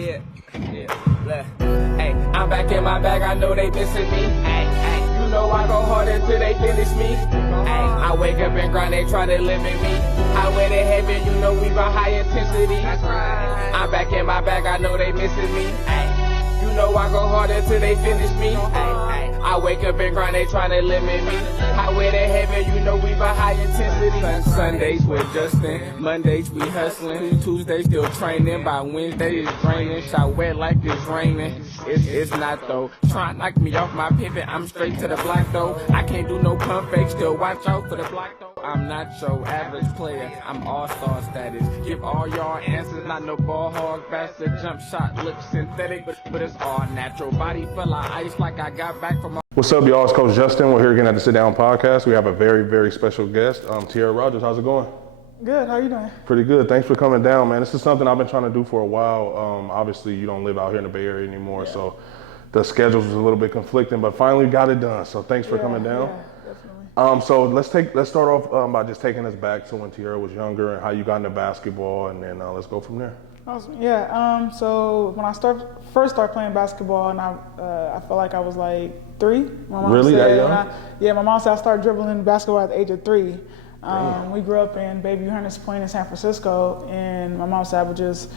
Yeah. Hey, I'm back in my bag, I know they missing me. Ay, you know I go hard until they finish me. Ay, I wake up and grind, they try to limit me. Highway to heaven, you know we run high intensity. That's right. I'm back in my bag, I know they missing me. Ay, you know I go hard until they finish me. Ay, I wake up and grind, they tryna limit me. Highway to heaven, you know we run high intensity. Sundays we're Justin, Mondays we hustling, Tuesdays still training, by Wednesday it's draining, shot wet like it's raining. It's not though, try to knock me off my pivot, I'm straight to the block though. I can't do no pump fake, still watch out for the block though. I'm not your average player, I'm all-star status. Give all y'all answers, not no ball hog bastard. Jump shot looks synthetic, but it's all natural. Body full of ice like I got back from. What's up, y'all? It's Coach Justin. We're here again at the Sit Down Podcast. We have a very, very special guest, Tierra Rogers. How's it going? Good. How you doing? Pretty good. Thanks for coming down, man. This is something I've been trying to do for a while. Obviously, you don't live out here in the Bay Area anymore, so the schedules was a little bit conflicting, but finally got it done. So thanks for coming down. Yeah, definitely. So let's start off by just taking us back to when Tierra was younger and how you got into basketball, and then let's go from there. Awesome. Yeah. So when I first started playing basketball, and I felt like I was like 3. My mom really? Said, that young? My mom said I started dribbling basketball at the age of 3. We grew up in Bayview Hunters Point in San Francisco, and my mom said I would just,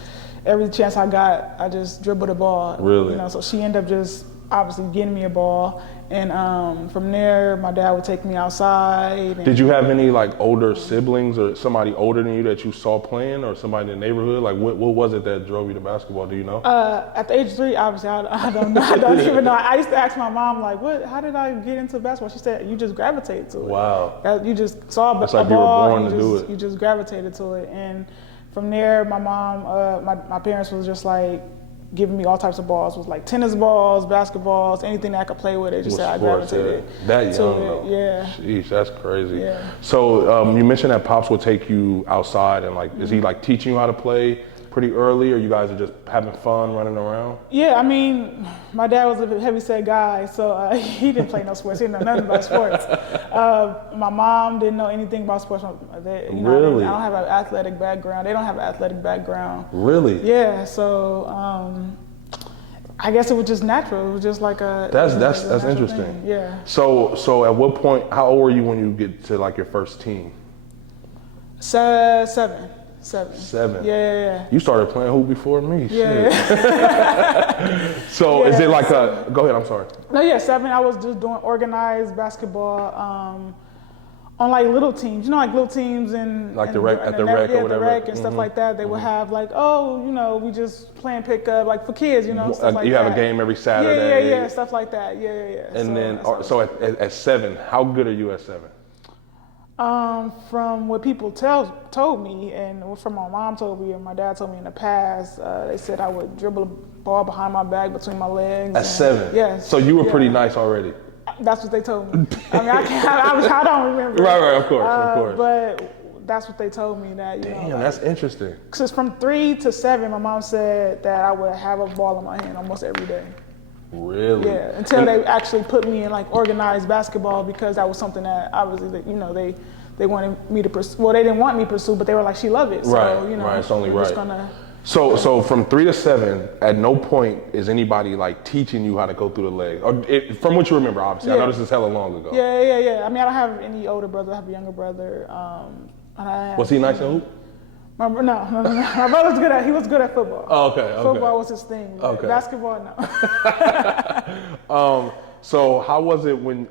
every chance I got, I just dribbled the ball. Really? You know, so she ended up just obviously getting me a ball, and from there, my dad would take me outside. Did you have any like older siblings or somebody older than you that you saw playing, or somebody in the neighborhood? Like what was it that drove you to basketball? Do you know? At the age of 3, obviously, I don't know. I don't even know. I used to ask my mom, like, how did I get into basketball? She said, you just gravitated to it. Wow. You just saw That's a like ball, you were born to do it. You just gravitated to it. And from there, my mom, my parents was just like, giving me all types of balls. It was like tennis balls, basketballs, anything that I could play with. They just said I gravitated that young, to though. it. Yeah. Jeez, that's crazy. Yeah. So you mentioned that Pops will take you outside and like, is he like teaching you how to play pretty early, or you guys are just having fun running around? Yeah, I mean, my dad was a heavy-set guy, so he didn't play no sports. He didn't know nothing about sports. My mom didn't know anything about sports. Really? I don't have an athletic background. They don't have an athletic background. Really? Yeah, so I guess it was just natural. It was just like a. That's interesting. Thing. Yeah. So at what point? How old were you when you get to like your first team? 7. 7. Yeah. You started playing hoop before me. Yeah. Shit. So is it like a? Go ahead. I'm sorry. No, yeah, 7. I was just doing organized basketball on like little teams. You know, like little teams and like the rec or whatever. The rec and stuff like that. They would have like, we just playing pickup, like for kids, stuff like you that. have a game every Saturday. Yeah, stuff like that. Yeah. And so at 7, how good are you at 7? From what people told me, and from my mom told me, and my dad told me in the past, they said I would dribble a ball behind my back between my legs. At 7? Yes. So you were pretty nice already? That's what they told me. I mean, I don't remember. Right, of course. But that's what they told me that, Damn, that's interesting. Because from 3 to 7, my mom said that I would have a ball in my hand almost every day. Really? Yeah, until they actually put me in like organized basketball, because that was something that obviously they wanted me to pursue. Well, they didn't want me to pursue, but they were like, she loved it. So, right. It's only right. Just gonna, so from 3 to 7, at no point is anybody like teaching you how to go through the legs, or from what you remember, obviously. I know this is hella long ago. Yeah. I mean, I don't have any older brother. I have a younger brother. Was he nice in hoop? No. My brother was he was good at football. Oh, okay. Football was his thing. Okay. Basketball, no. So how was it when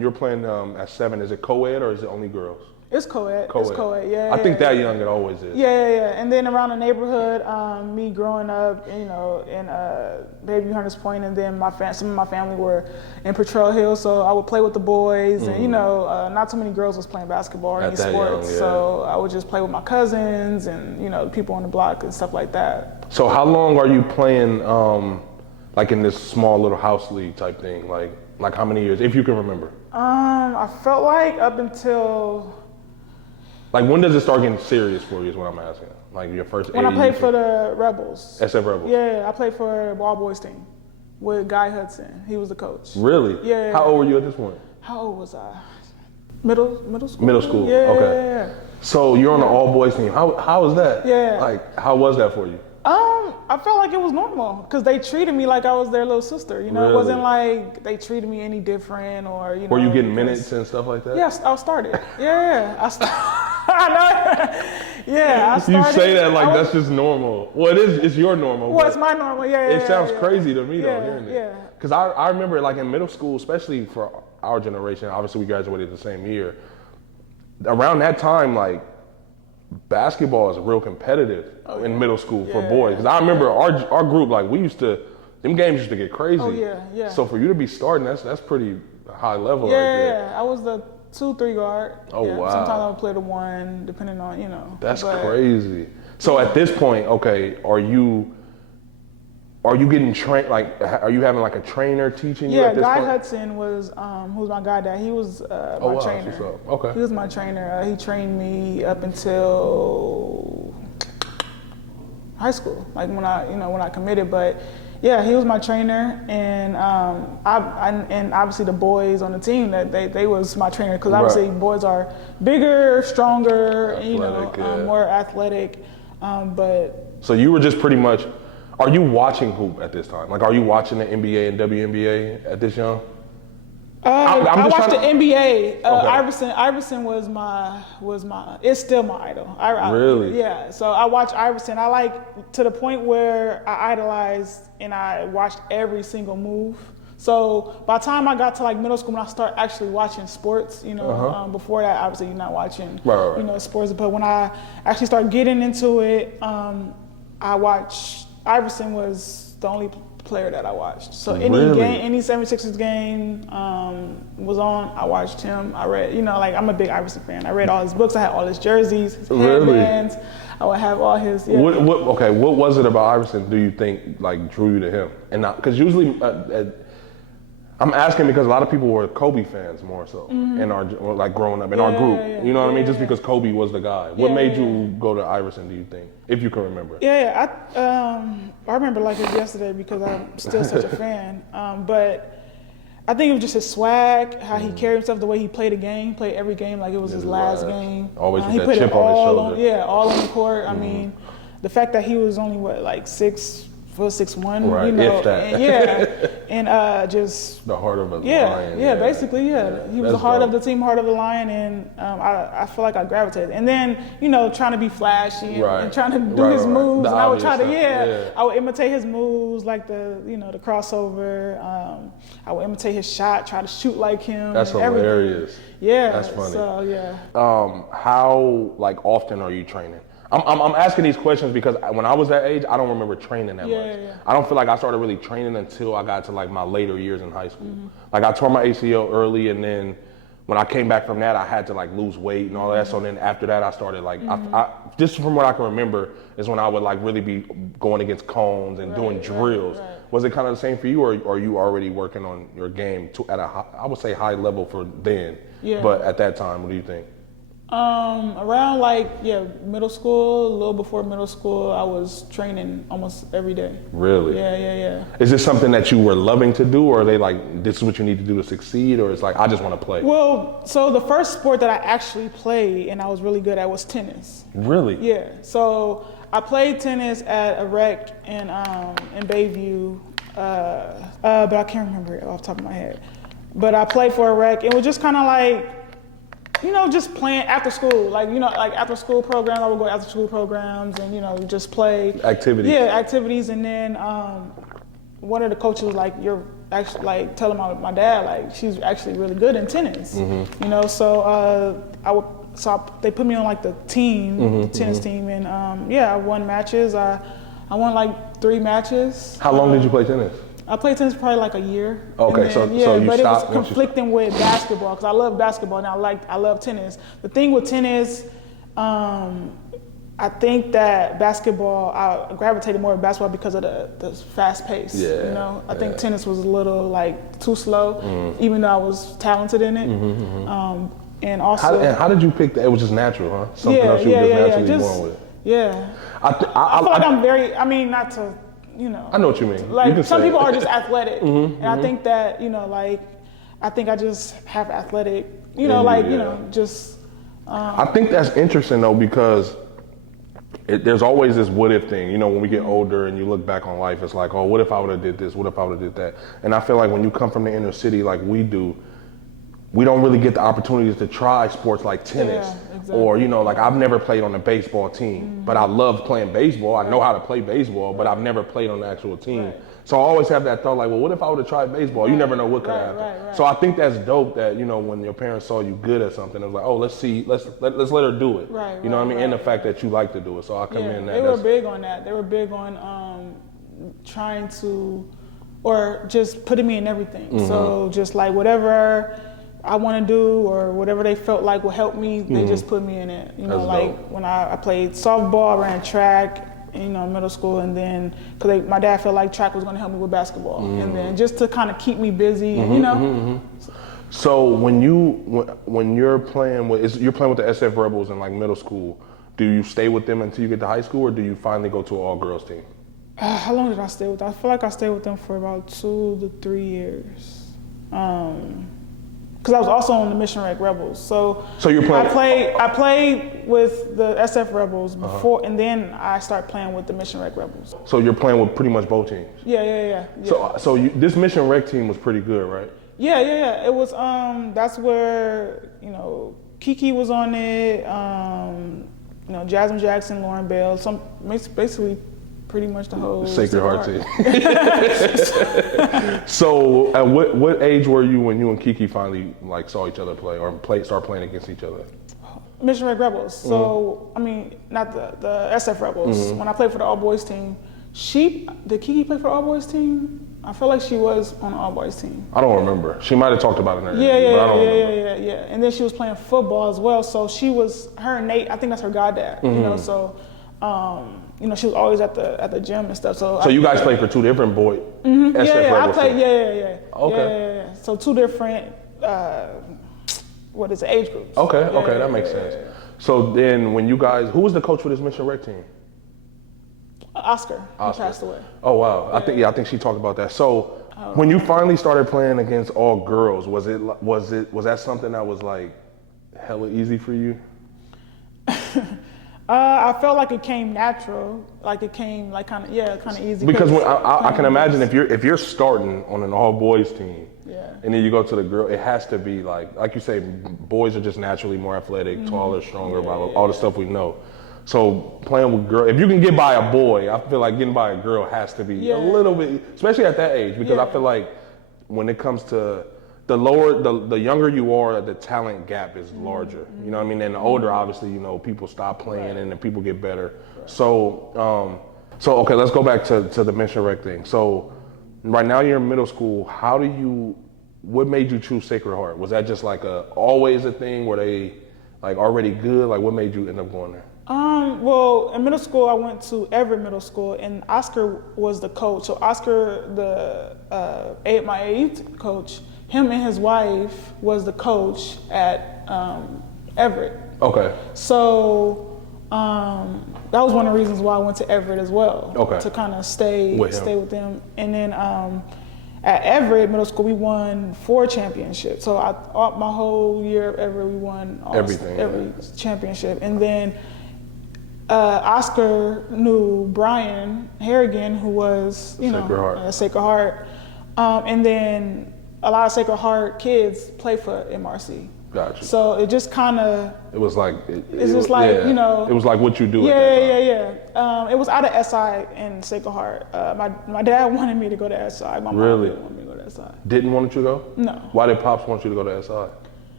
you're playing at 7? Is it co-ed or is it only girls? It's co-ed. It's co-ed. Yeah. I think that young it always is. Yeah. And then around the neighborhood, me growing up, in Bayview Hunters Point, and then some of my family were in Potrero Hill, so I would play with the boys, and not too many girls was playing basketball or any sports, so I would just play with my cousins and people on the block and stuff like that. So how long are you playing, like in this small little house league type thing? Like how many years, if you can remember? I felt like up until. Like, when does it start getting serious for you is what I'm asking. Like, your first When I played for the Rebels. SF Rebels? Yeah, I played for the all boys team with Guy Hudson. He was the coach. Really? Yeah. How old were you at this point? How old was I? Middle school? Middle school, yeah, okay. Yeah. So you're on the all boys team. How was that? Yeah. Like, how was that for you? I felt like it was normal because they treated me like I was their little sister. You know, Really? It wasn't like they treated me any different or, you know. Were you getting minutes and stuff like that? Yes, I started. Yeah. I know. Yeah, I started. You say that like that's just normal. Well, it's your normal. Well, it's my normal. Yeah, It sounds crazy to me though, Yeah, hearing it. yeah. Because I remember like in middle school, especially for our generation, obviously we graduated the same year. Around that time, like basketball is real competitive in middle school for boys. Because I remember our group, like them games used to get crazy. Oh yeah. So for you to be starting, that's pretty high level Yeah, right there. yeah. I was the 2-3 guard. Oh, wow. Sometimes I would play the 1, depending on, you know. That's crazy. So at this point, okay, are you getting trained? Like, are you having like a trainer teaching you at this Guy point? Hudson was who's my guy dad. He was my trainer. That's what's up. Okay. He was my trainer. He trained me up until high school, like when I committed. But yeah, he was my trainer, and and obviously the boys on the team that they was my trainer because obviously boys are bigger, stronger, Athletic, more athletic. But so you were just pretty much. Are you watching hoop at this time? Like, are you watching the NBA and WNBA at this young? I watched the NBA. Iverson was my. It's still my idol. Really? Yeah. So I watched Iverson. I like to the point where I idolized and I watched every single move. So by the time I got to like middle school, when I started actually watching sports, before that, obviously you're not watching, sports. But when I actually started getting into it, I watched. Iverson was the only player that I watched. So any 76ers game was on, I watched him. I read, I'm a big Iverson fan. I read all his books. I had all his jerseys, his headbands. I would have all his. Yeah. What was it about Iverson do you think like drew you to him? And not because usually I'm asking because a lot of people were Kobe fans more so in our like growing up in our group. You know what I mean? Just because Kobe was the guy. What made you go to Iverson? Do you think, if you can remember? I remember like it yesterday because I'm still such a fan. But I think it was just his swag, how he carried himself, the way he played the game. He played every game like it was his last game. Always with he that put chip it on his all shoulder. all on the court. I mean, the fact that he was only 6'1", right, if that. and just the heart of a lion. Basically, he was the heart of the team, heart of the lion, and I feel like I gravitated. And then trying to be flashy and trying to do his moves, and I would try to I would imitate his moves like the the crossover. I would imitate his shot, try to shoot like him. That's hilarious. Everything. Yeah, that's funny. So how like often are you training? I'm asking these questions because when I was that age, I don't remember training that much. I don't feel like I started really training until I got to like my later years in high school. Like I tore my ACL early, and then when I came back from that, I had to like lose weight and all that. So then after that, I started like, I just from what I can remember is when I would like really be going against cones and doing drills. Was it kind of the same for you, or are you already working on your game at a I would say high level for then? But at that time, what do you think? Around middle school, a little before middle school, I was training almost every day. Really? Yeah. Is this something that you were loving to do, or are they like, this is what you need to do to succeed, or it's like, I just want to play? Well, so the first sport that I actually played and I was really good at was tennis. Really? Yeah. So I played tennis at a rec in Bayview, but I can't remember it off the top of my head. But I played for a rec. It was just kind of like, just playing after school, like after school programs. I would go to after school programs and just play activities. Yeah, activities. And then one of the coaches was like, "You're actually like telling my dad like she's actually really good in tennis." So they put me on like the team, the tennis team, and I won matches. I won like 3 matches. How long did you play tennis? I played tennis probably like a year. Okay, so you but stopped. It was conflicting with basketball because I love basketball and I love tennis. The thing with tennis, I think that basketball, I gravitated more to basketball because of the fast pace. I think tennis was a little like too slow, even though I was talented in it. And also, how did you pick that? It was just natural, huh? Something else you were just naturally born with. Yeah. I feel like I'm very. I mean, not to. I know what you mean. Like some people are just athletic, and I think that I think I just have athletic, just. I think that's interesting though because there's always this what if thing. You know, when we get older and you look back on life, it's like, oh, what if I would have did this? What if I would have did that? And I feel like when you come from the inner city like we do, we don't really get the opportunities to try sports like tennis. Yeah, exactly. Or, you know, like I've never played on a baseball team, but I love playing baseball. I know how to play baseball, but I've never played on the actual team. Right. So I always have that thought like, well, what if I would have tried baseball? You never know what could happen. Right. So I think that's dope that, you know, when your parents saw you good at something, it was like, oh, let's let her do it. Right, you know what I mean? And the right. fact that you like to do it. So I commend that. They were big on that. They were big on trying to, or just putting me in everything. So just like whatever I want to do or whatever they felt like would help me, they just put me in it. You know, That's like dope. when I played softball, I ran track, you know, middle school, and then because my dad felt like track was going to help me with basketball, and then just to kind of keep me busy, you know. So when you're playing with the SF Rebels in like middle school, do you stay with them until you get to high school, or do you finally go to an all girls team? How long did I stay with them? I feel like I stayed with them for about 2 to 3 years. Because I was also on the Mission Rec Rebels. So you're playing. I played with the SF Rebels before, and then I started playing with the Mission Rec Rebels. So you're playing with pretty much both teams. Yeah. So this Mission Rec team was pretty good, right? Yeah. It was. That's where, you know, Kiki was on it. You know, Jasmine Jackson, Lauren Bell. Basically pretty much the whole Sacred Heart team. So at what age were you when you and Kiki finally like saw each other play or start playing against each other? Mission Rec Rebels. So I mean, not the SF Rebels. When I played for the all boys team, did Kiki play for the all boys team? I feel like she was on the all boys team. I don't remember. She might have talked about it in her interview, but I don't remember. Yeah. And then she was playing football as well. So her and Nate, I think that's her goddad. You know, so you know, she was always at the gym and stuff. So you guys played for two different boy SF I Rebels played. teams. Yeah. Okay. Yeah. So 2 different age groups. Okay, that makes sense. So then when you guys, who was the coach for this Mission Rec team? Oscar. He passed away. Oh wow. I think she talked about that. So when you finally started playing against all girls, was that something that was like hella easy for you? I felt like it came natural, like it came like kind of easy. Because when I can imagine if you're starting on an all boys team, and then you go to the girl, it has to be like you say, boys are just naturally more athletic, taller, stronger, all the stuff we know. So playing with girls, if you can get by a boy, I feel like getting by a girl has to be a little bit, especially at that age, because I feel like when it comes to the younger you are, the talent gap is larger. You know what I mean? And the older, obviously, you know, people stop playing and then people get better. So okay, let's go back to the Mission Rec thing. So right now you're in middle school. What made you choose Sacred Heart? Was that just like always a thing? Were they like already good? Like what made you end up going there? Well, in middle school, I went to Everett Middle School, and Oscar was the coach. So Oscar, my AAU coach, him and his wife was the coach at Everett. Okay. So that was one of the reasons why I went to Everett as well. Okay. To kind of stay with them. And then at Everett Middle School, we won 4 championships. So my whole year at Everett, we won every championship. And then Oscar knew Brian Harrigan, who was Sacred Heart, and then a lot of Sacred Heart kids play for MRC. Gotcha. So it just kind of. It was like. It's just like, you know. It was like what you do. Yeah. It was out of SI and Sacred Heart. My dad wanted me to go to SI. My mom didn't want me to go to SI. Didn't want you to go? No. Why did Pops want you to go to SI?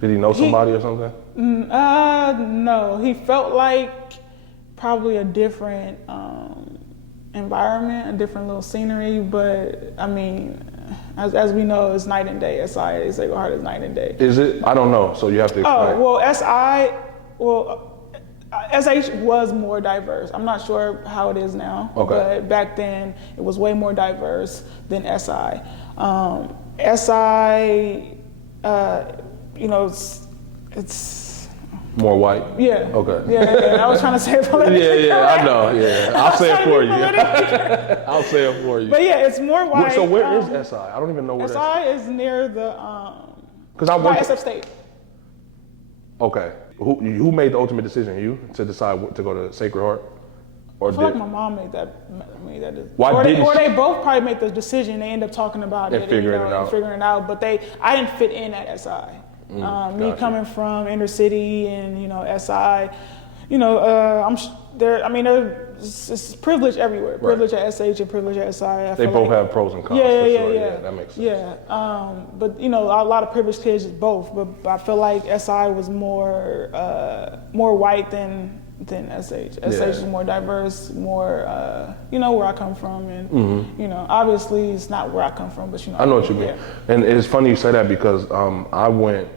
Did he know somebody or something? No. He felt like probably a different environment, a different little scenery, but I mean, as we know, it's night and day. SI, Sacred Heart is night and day. Is it? I don't know, so you have to explain. SH was more diverse. I'm not sure how it is now, but back then it was way more diverse than SI. SI, you know, it's more white? Yeah. Okay. Yeah. I was trying to say it politically. Yeah, I know. Yeah, I'll say it for you. I'll say it for you. But yeah, it's more white. So where is SI? I don't even know where SI is near the because I worked SF State. Okay. who made the ultimate decision? You to decide what to go to Sacred Heart, or I feel like my mom made that. Why or didn't they both probably make the decision. They end up talking about and it figuring and, it out. And figuring it out. But I didn't fit in at SI. Me coming from inner city and SI, I'm there. I mean, it's privilege everywhere. Right. Privilege at SH and privilege at SI. They both have pros and cons. Yeah, that makes sense. Yeah, but a lot of privileged kids both. But I feel like SI was more white than SH. SH is more diverse, more where I come from, and obviously it's not where I come from, but I know what you mean. And it's funny you say that because I went.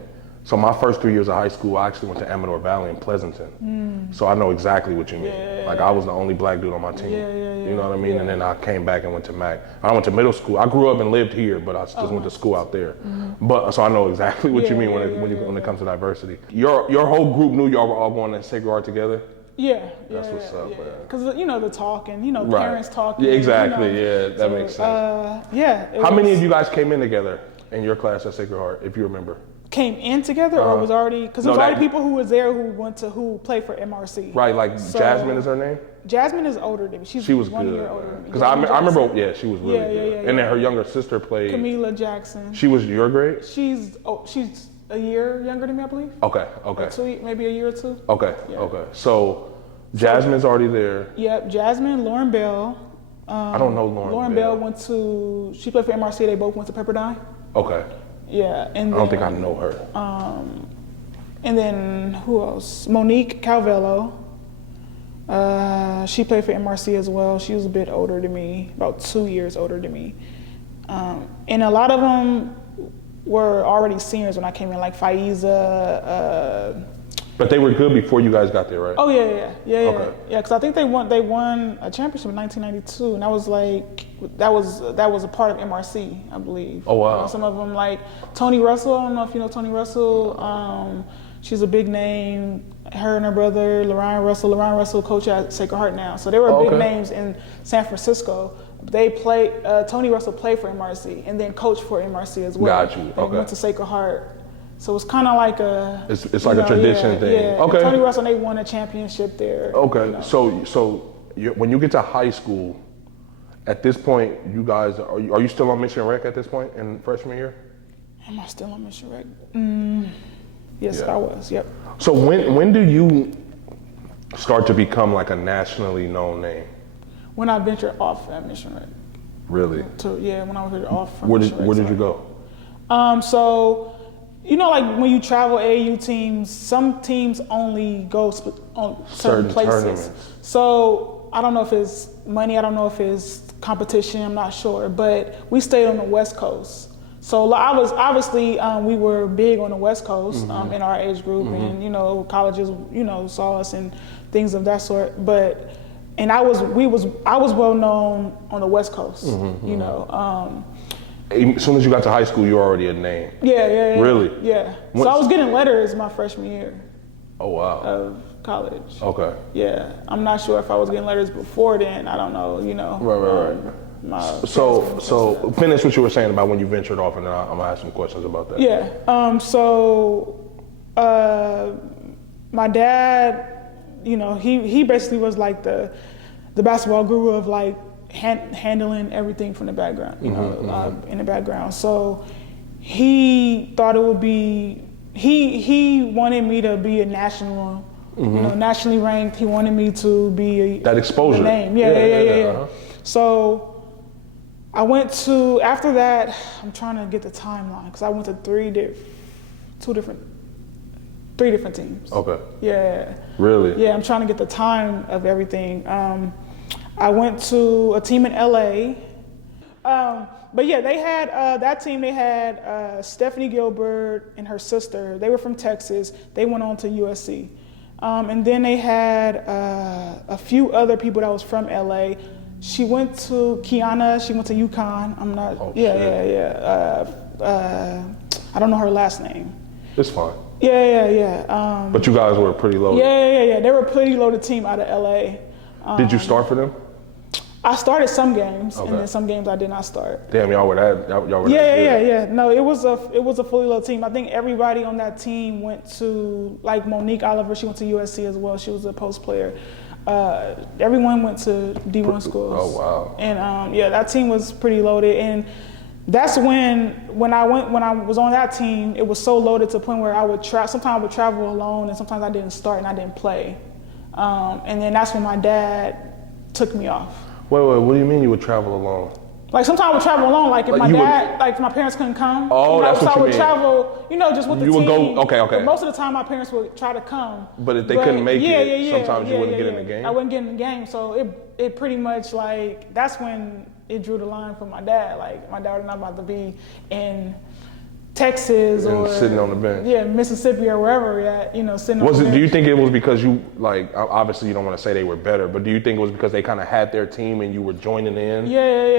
So my first 3 years of high school, I actually went to Amador Valley in Pleasanton. So I know exactly what you mean. Like I was the only black dude on my team. You know what I mean? And then I came back and went to Mac. I went to middle school. I grew up and lived here, but I just went to school out there. But so I know exactly what you mean when it comes to diversity. Your whole group knew y'all were all going to Sacred Heart together? That's what's up, man. Because the talking, parents talking. Yeah, exactly. That makes sense. How many of you guys came in together in your class at Sacred Heart, if you remember? Came in together or was already, because there's already people who was there who played for MRC. Right, like Jasmine is her name? Jasmine is older than me. She was 1 year older than me. Because I remember, she was really good. And then her younger sister played. Camila Jackson. She was your grade? She's a year younger than me, I believe. Okay. Maybe a year or two. Okay. So Jasmine's already there. Yep, Jasmine, Lauren Bell. I don't know Lauren Bell. She played for MRC. They both went to Pepperdine. Okay. Yeah, and I don't think I know her. And then who else? Monique Calvello. She played for MRC as well. She was a bit older than me, about 2 years older than me. And a lot of them were already seniors when I came in, like Faiza. But they were good before you guys got there, right? Oh yeah. Because I think they won a championship in 1992, and that was a part of MRC, I believe. Oh wow. Some of them like Tony Russell. I don't know if you know Tony Russell. She's a big name. Her and her brother Lorraine Russell coach at Sacred Heart now. So they were big names in San Francisco. They played. Tony Russell played for MRC and then coached for MRC as well. Got you. And went to Sacred Heart. So it's kind of like it's like a tradition thing. Yeah. Okay. Tony Russell, they won a championship there. Okay. So when you get to high school, at this point, you guys are you still on Mission Rec at this point in freshman year? Am I still on Mission Rec? Yes, I was. Yep. So when do you start to become like a nationally known name? When I ventured off at Mission Rec. Really? When I ventured off from Where Mission did Rec, you go? So, like when you travel AAU teams, some teams only go on certain places. Tournaments. So I don't know if it's money, I don't know if it's competition, I'm not sure. But we stayed on the West Coast. So I was obviously we were big on the West Coast in our age group, and colleges saw us and things of that sort. But I was well known on the West Coast, As soon as you got to high school, you were already a name. Yeah. Really? Yeah. So I was getting letters my freshman year. Oh wow. Of college. Okay. Yeah, I'm not sure if I was getting letters before then. I don't know. Right. So finish what you were saying about when you ventured off, and then I'm gonna ask some questions about that. Yeah. My dad, he basically was like the basketball guru of like handling everything from the background, in the background. So he thought it would be. He wanted me to be a national. Nationally ranked. He wanted me to be that exposure. Name. Yeah. So I went to, after that, I'm trying to get the timeline because I went to three different teams. Okay. Yeah. Really? Yeah, I'm trying to get the time of everything. I went to a team in LA. But yeah, they had that team. They had Stephanie Gilbert and her sister. They were from Texas. They went on to USC. And then they had a few other people that was from LA. She went to Kiana. She went to UConn. I'm not. Oh, yeah. I don't know her last name. It's fine. Yeah. But you guys were pretty loaded. Yeah. They were a pretty loaded team out of LA. Did you start for them? I started some games, and then some games I did not start. Damn, y'all were that good. Yeah. No, it was a fully loaded team. I think everybody on that team went to, like Monique Oliver, she went to USC as well. She was a post player. Everyone went to D1 schools. Oh wow. And that team was pretty loaded. And that's when I was on that team, it was so loaded to the point where sometimes I would travel alone, and sometimes I didn't start and I didn't play. And then that's when my dad took me off. Wait, what do you mean you would travel alone? Like sometimes I would travel alone, like if my parents couldn't come. Oh, that's what you mean. So I would travel, just with the team. You would go, okay. But most of the time my parents would try to come. But if they couldn't make it, sometimes you wouldn't get in the game? I wouldn't get in the game. So it pretty much like, that's when it drew the line for my dad. Like my dad was not about to be in Texas or sitting on the bench. Yeah, Mississippi or wherever we're at, sitting on the bench. Do you think it was because you, like, obviously you don't want to say they were better, but do you think it was because they kind of had their team and you were joining in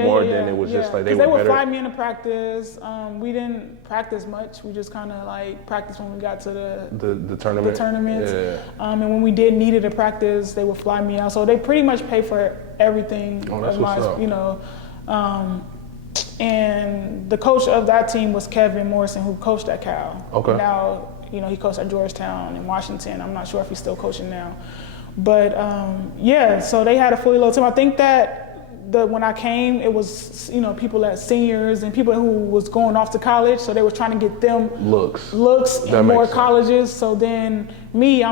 more than it was just like they were better? They would fly me into practice. We didn't practice much. We just kind of like practiced when we got to the tournament. The tournaments. Yeah. And when we needed to practice, they would fly me out. So they pretty much pay for everything. Oh, that's what's up. And the coach of that team was Kevin Morrison, who coached at Cal. Okay. Now, he coached at Georgetown and Washington. I'm not sure if he's still coaching now. But so they had a fully loaded team. I think that when I came, it was, people at seniors and people who was going off to college. So they were trying to get them looks in more colleges. So then me,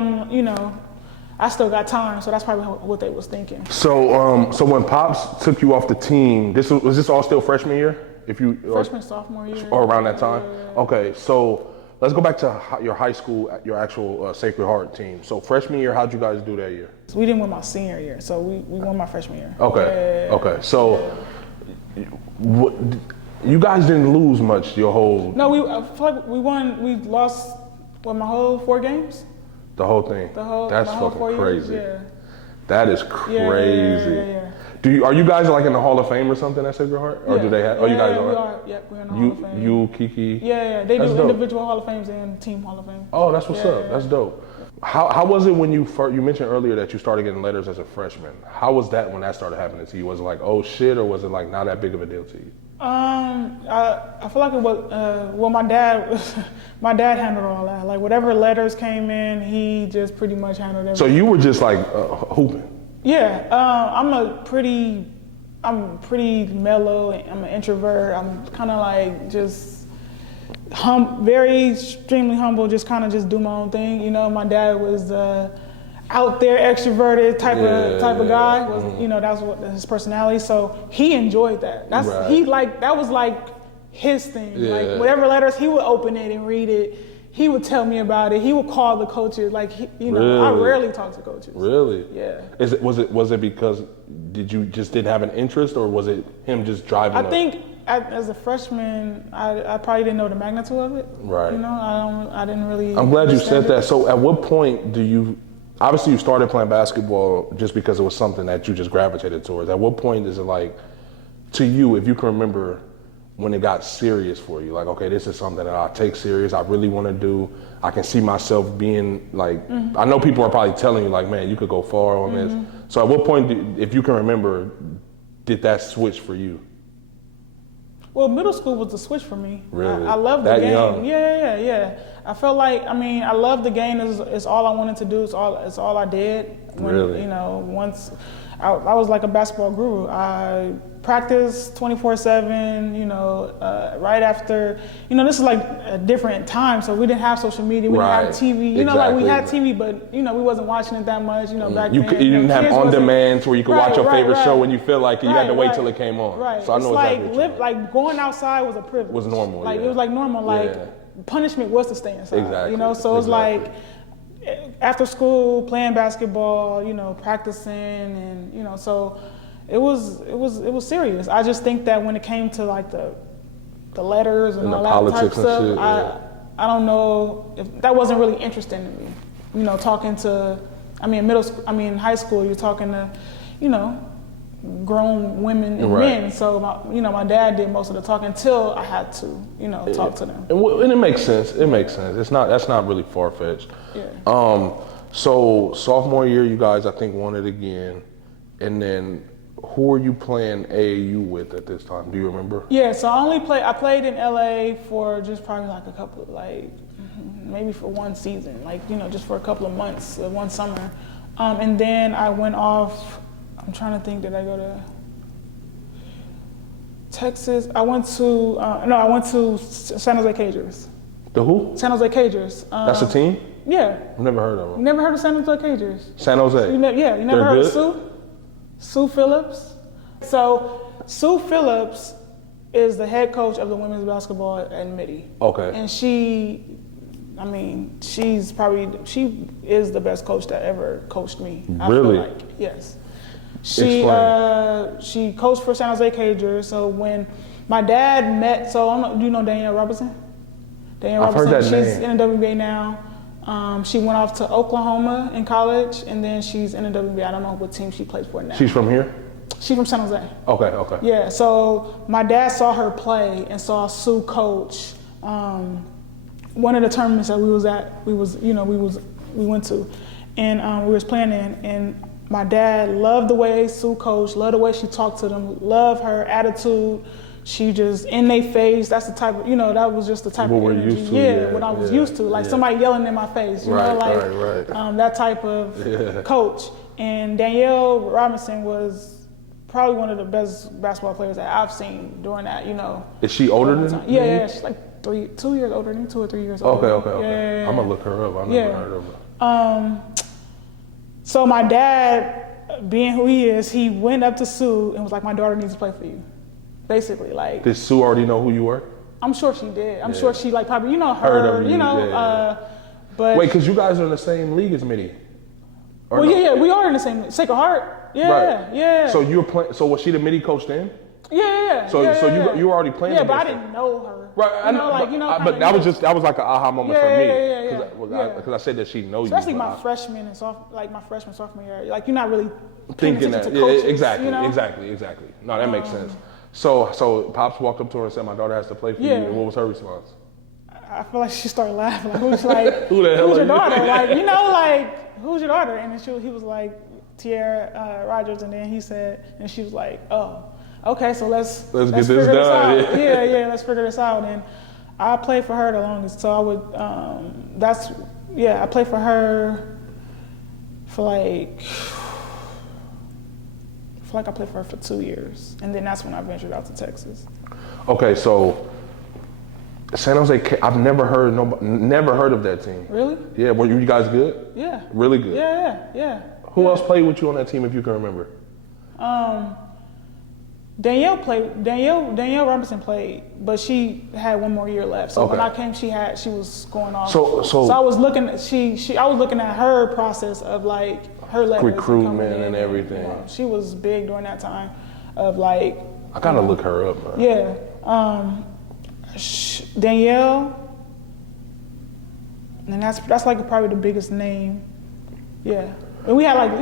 I still got time, so that's probably what they was thinking. So when Pops took you off the team, was this all still freshman year? Freshman, sophomore year. Or around that time? Yeah. Okay, so let's go back to your high school, your actual Sacred Heart team. So freshman year, how'd you guys do that year? So we didn't win my senior year, so we won my freshman year. Okay, okay. So you guys didn't lose much your whole... No, I feel like we lost, my whole 4 games? The whole thing. That's fucking crazy. Yeah. That is crazy. Yeah. Are you guys like in the Hall of Fame or something at Sacred Heart? Or do they have? Oh, you guys are. We are. Yeah, we're in the Hall of Fame. You, Kiki. Yeah. They do individual Hall of Fames and team Hall of Fame. Oh, that's what's up. That's dope. How was it when you mentioned earlier that you started getting letters as a freshman? How was that when that started happening to you? Was it like, oh shit, or was it like not that big of a deal to you? I feel like it was, my dad handled all that. Like whatever letters came in, he just pretty much handled everything. So you were just like hooping? Yeah, I'm pretty mellow. I'm an introvert. I'm kind of like just very extremely humble, just kind of just do my own thing. My dad was out there extroverted type of guy. That was his personality. So he enjoyed that. That was like his thing. Yeah. Like whatever letters, he would open it and read it. He would tell me about it. He would call the coaches. Like really? I rarely talk to coaches. Really? Yeah. Was it because you just didn't have an interest, or was it him just driving? I think as a freshman, I probably didn't know the magnitude of it. Right. I didn't really. I'm glad you said that. So at what point do you? Obviously, you started playing basketball just because it was something that you just gravitated towards. At what point is it like, to you, if you can remember, when it got serious for you? Like, okay, this is something that I take serious, I really want to do. I can see myself being like, I know people are probably telling you like, man, you could go far on this. So at what point, if you can remember, did that switch for you? Well, middle school was the switch for me. Really? I loved the game. Young? Yeah. I felt like, I loved the game. It's all I wanted to do. It's all I did. Really? Once I was like a basketball guru. I practiced 24/7. Right after, this is like a different time, so we didn't have social media. We didn't have TV. Like we had TV, but we wasn't watching it that much. Back then. You didn't have on demands where you could watch your favorite show when you feel like it. You had to wait till it came on. Right. So I know like going outside was a privilege. Was normal. Like it was like normal. Like punishment was to stay inside. Exactly. So it's like after school playing basketball, practicing, and so it was serious. I just think that when it came to like the letters and all that type of stuff, shit, I don't know if that wasn't really interesting to me. Talking to, high school, you're talking to, grown women and men. So my dad did most of the talking until I had to, talk to them. And it makes sense. That's not really far-fetched. Yeah. So sophomore year, you guys I think won it again, and then Who are you playing AAU with at this time? Do you remember? Yeah, so I played in LA for just probably like a couple, like maybe for one season, like, you know, just for a couple of months, one summer. And then I went off, I'm trying to think, did I go to Texas? I went to San Jose Cagers. The who? San Jose Cagers. That's a team? Yeah. I've never heard of them. You never heard of San Jose Cagers? San Jose? You never They're heard good? of Sue? Sue Phillips? So Sue Phillips is the head coach of the women's basketball at Mitty. Okay. And she is the best coach that ever coached me. Really? I feel like, yes. Explain. She coached for San Jose Cagers. So when my dad met, do you know Danielle Robinson? Danielle I've heard Robinson, that she's name. in the WNBA now. She went off to Oklahoma in college, and then she's in the WNBA. I don't know what team she plays for now. She's from here? She's from San Jose. Okay. Yeah, so my dad saw her play and saw Sue coach one of the tournaments that we went to, and we was playing in, and my dad loved the way Sue coached, loved the way she talked to them, loved her attitude. She just in their face. That's the type of, that was just the type What of we're energy. used to, what I was used to, like somebody yelling in my face, Right. that type of coach. And Danielle Robinson was probably one of the best basketball players that I've seen during that, Is she older than you? Yeah, she's like 2 years older than me, 2 or 3 years older. Okay. Yeah. I'm gonna look her up. I've never heard of her. So my dad, being who he is, he went up to Sue and was like, "My daughter needs to play for you." Basically, like. Did Sue already know who you were? I'm sure she did. I'm sure she probably, Heard her, of you, but. Wait, because you guys are in the same league as Mitty. Well, yeah, we are in the same Sacred Heart. Yeah, Right. yeah. So you were playing. So was she the Mitty coach then? Yeah. So you were already playing. Yeah, but I against her. didn't know her. Right, but that was like an aha moment for me. Yeah. Because I said that she knows Especially you. my freshman and sophomore year. Like, you're not really Thinking paying that. attention to coaches, Exactly. No, that makes sense. So Pops walked up to her and said, "My daughter has to play for you." And what was her response? I feel like she started laughing. Like, who's like, Who the hell who's are your you? daughter? Like, who's your daughter? And then he was like, Tierra Rogers. And then she was like, "Oh, okay, so let's get this figure done." out. Yeah, let's figure this out." And I played for her the longest. So I would, I played for her for like, I played for her for 2 years. And then that's when I ventured out to Texas. Okay, so San Jose, I've never heard of that team. Really? Yeah, were you guys good? Yeah. Really good? Yeah. Who else played with you on that team, if you can remember? Danielle Robinson played, but she had one more year left. So when I came, she was going off. So I was looking at her process of like her levels recruitment and everything. She was big during that time of like. I gotta look her up, man. Yeah, Danielle, and that's like probably the biggest name. Yeah, and we had like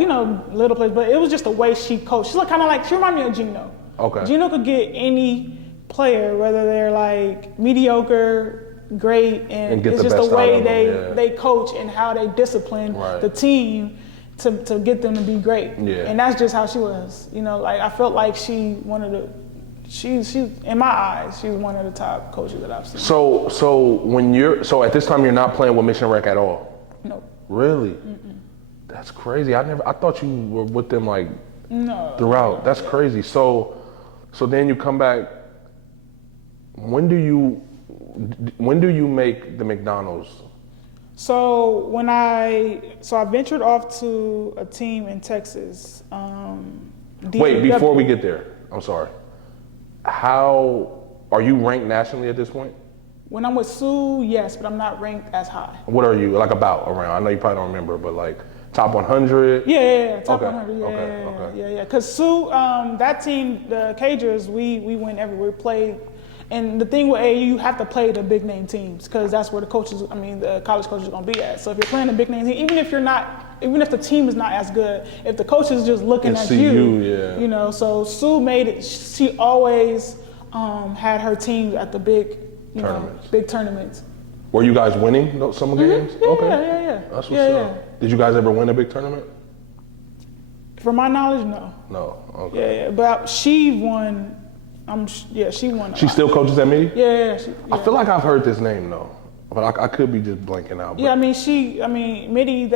little players, but it was just the way she coached. She reminded me of Gino. Okay. Gino could get any player, whether they're like mediocre, great, and get it's the just the best out way of them, they coach and how they discipline the team to get them to be great. Yeah. And that's just how she was. I felt like she in my eyes, she's one of the top coaches that I've seen. So at this time you're not playing with Mission Rec at all? No. Really? That's crazy. I thought you were with them like throughout. That's crazy. So then you come back. When do you make the McDonald's? So I ventured off to a team in Texas. Wait, before we get there, I'm sorry. How are you ranked nationally at this point? When I'm with Sue, yes, but I'm not ranked as high. What are you around? I know you probably don't remember, but like top 100. Yeah, top Okay. 100. Okay. Yeah. Because Sue, that team, the Cagers, we went everywhere. We played, and the thing with AAU, you have to play the big name teams because that's where the college coaches are gonna be at. So if you're playing a big name team, even if the team is not as good, if the coach is just looking at you, so Sue made it. She always had her teams at the big tournaments. Were you guys winning some games? Yeah, Okay. yeah. That's what's up. Did you guys ever win a big tournament? From my knowledge, no. No. Okay. Yeah, but she won. She won. She still coaches at me? Yeah. I feel like I've heard this name though, but I could be just blanking out. But. Yeah, Mitty,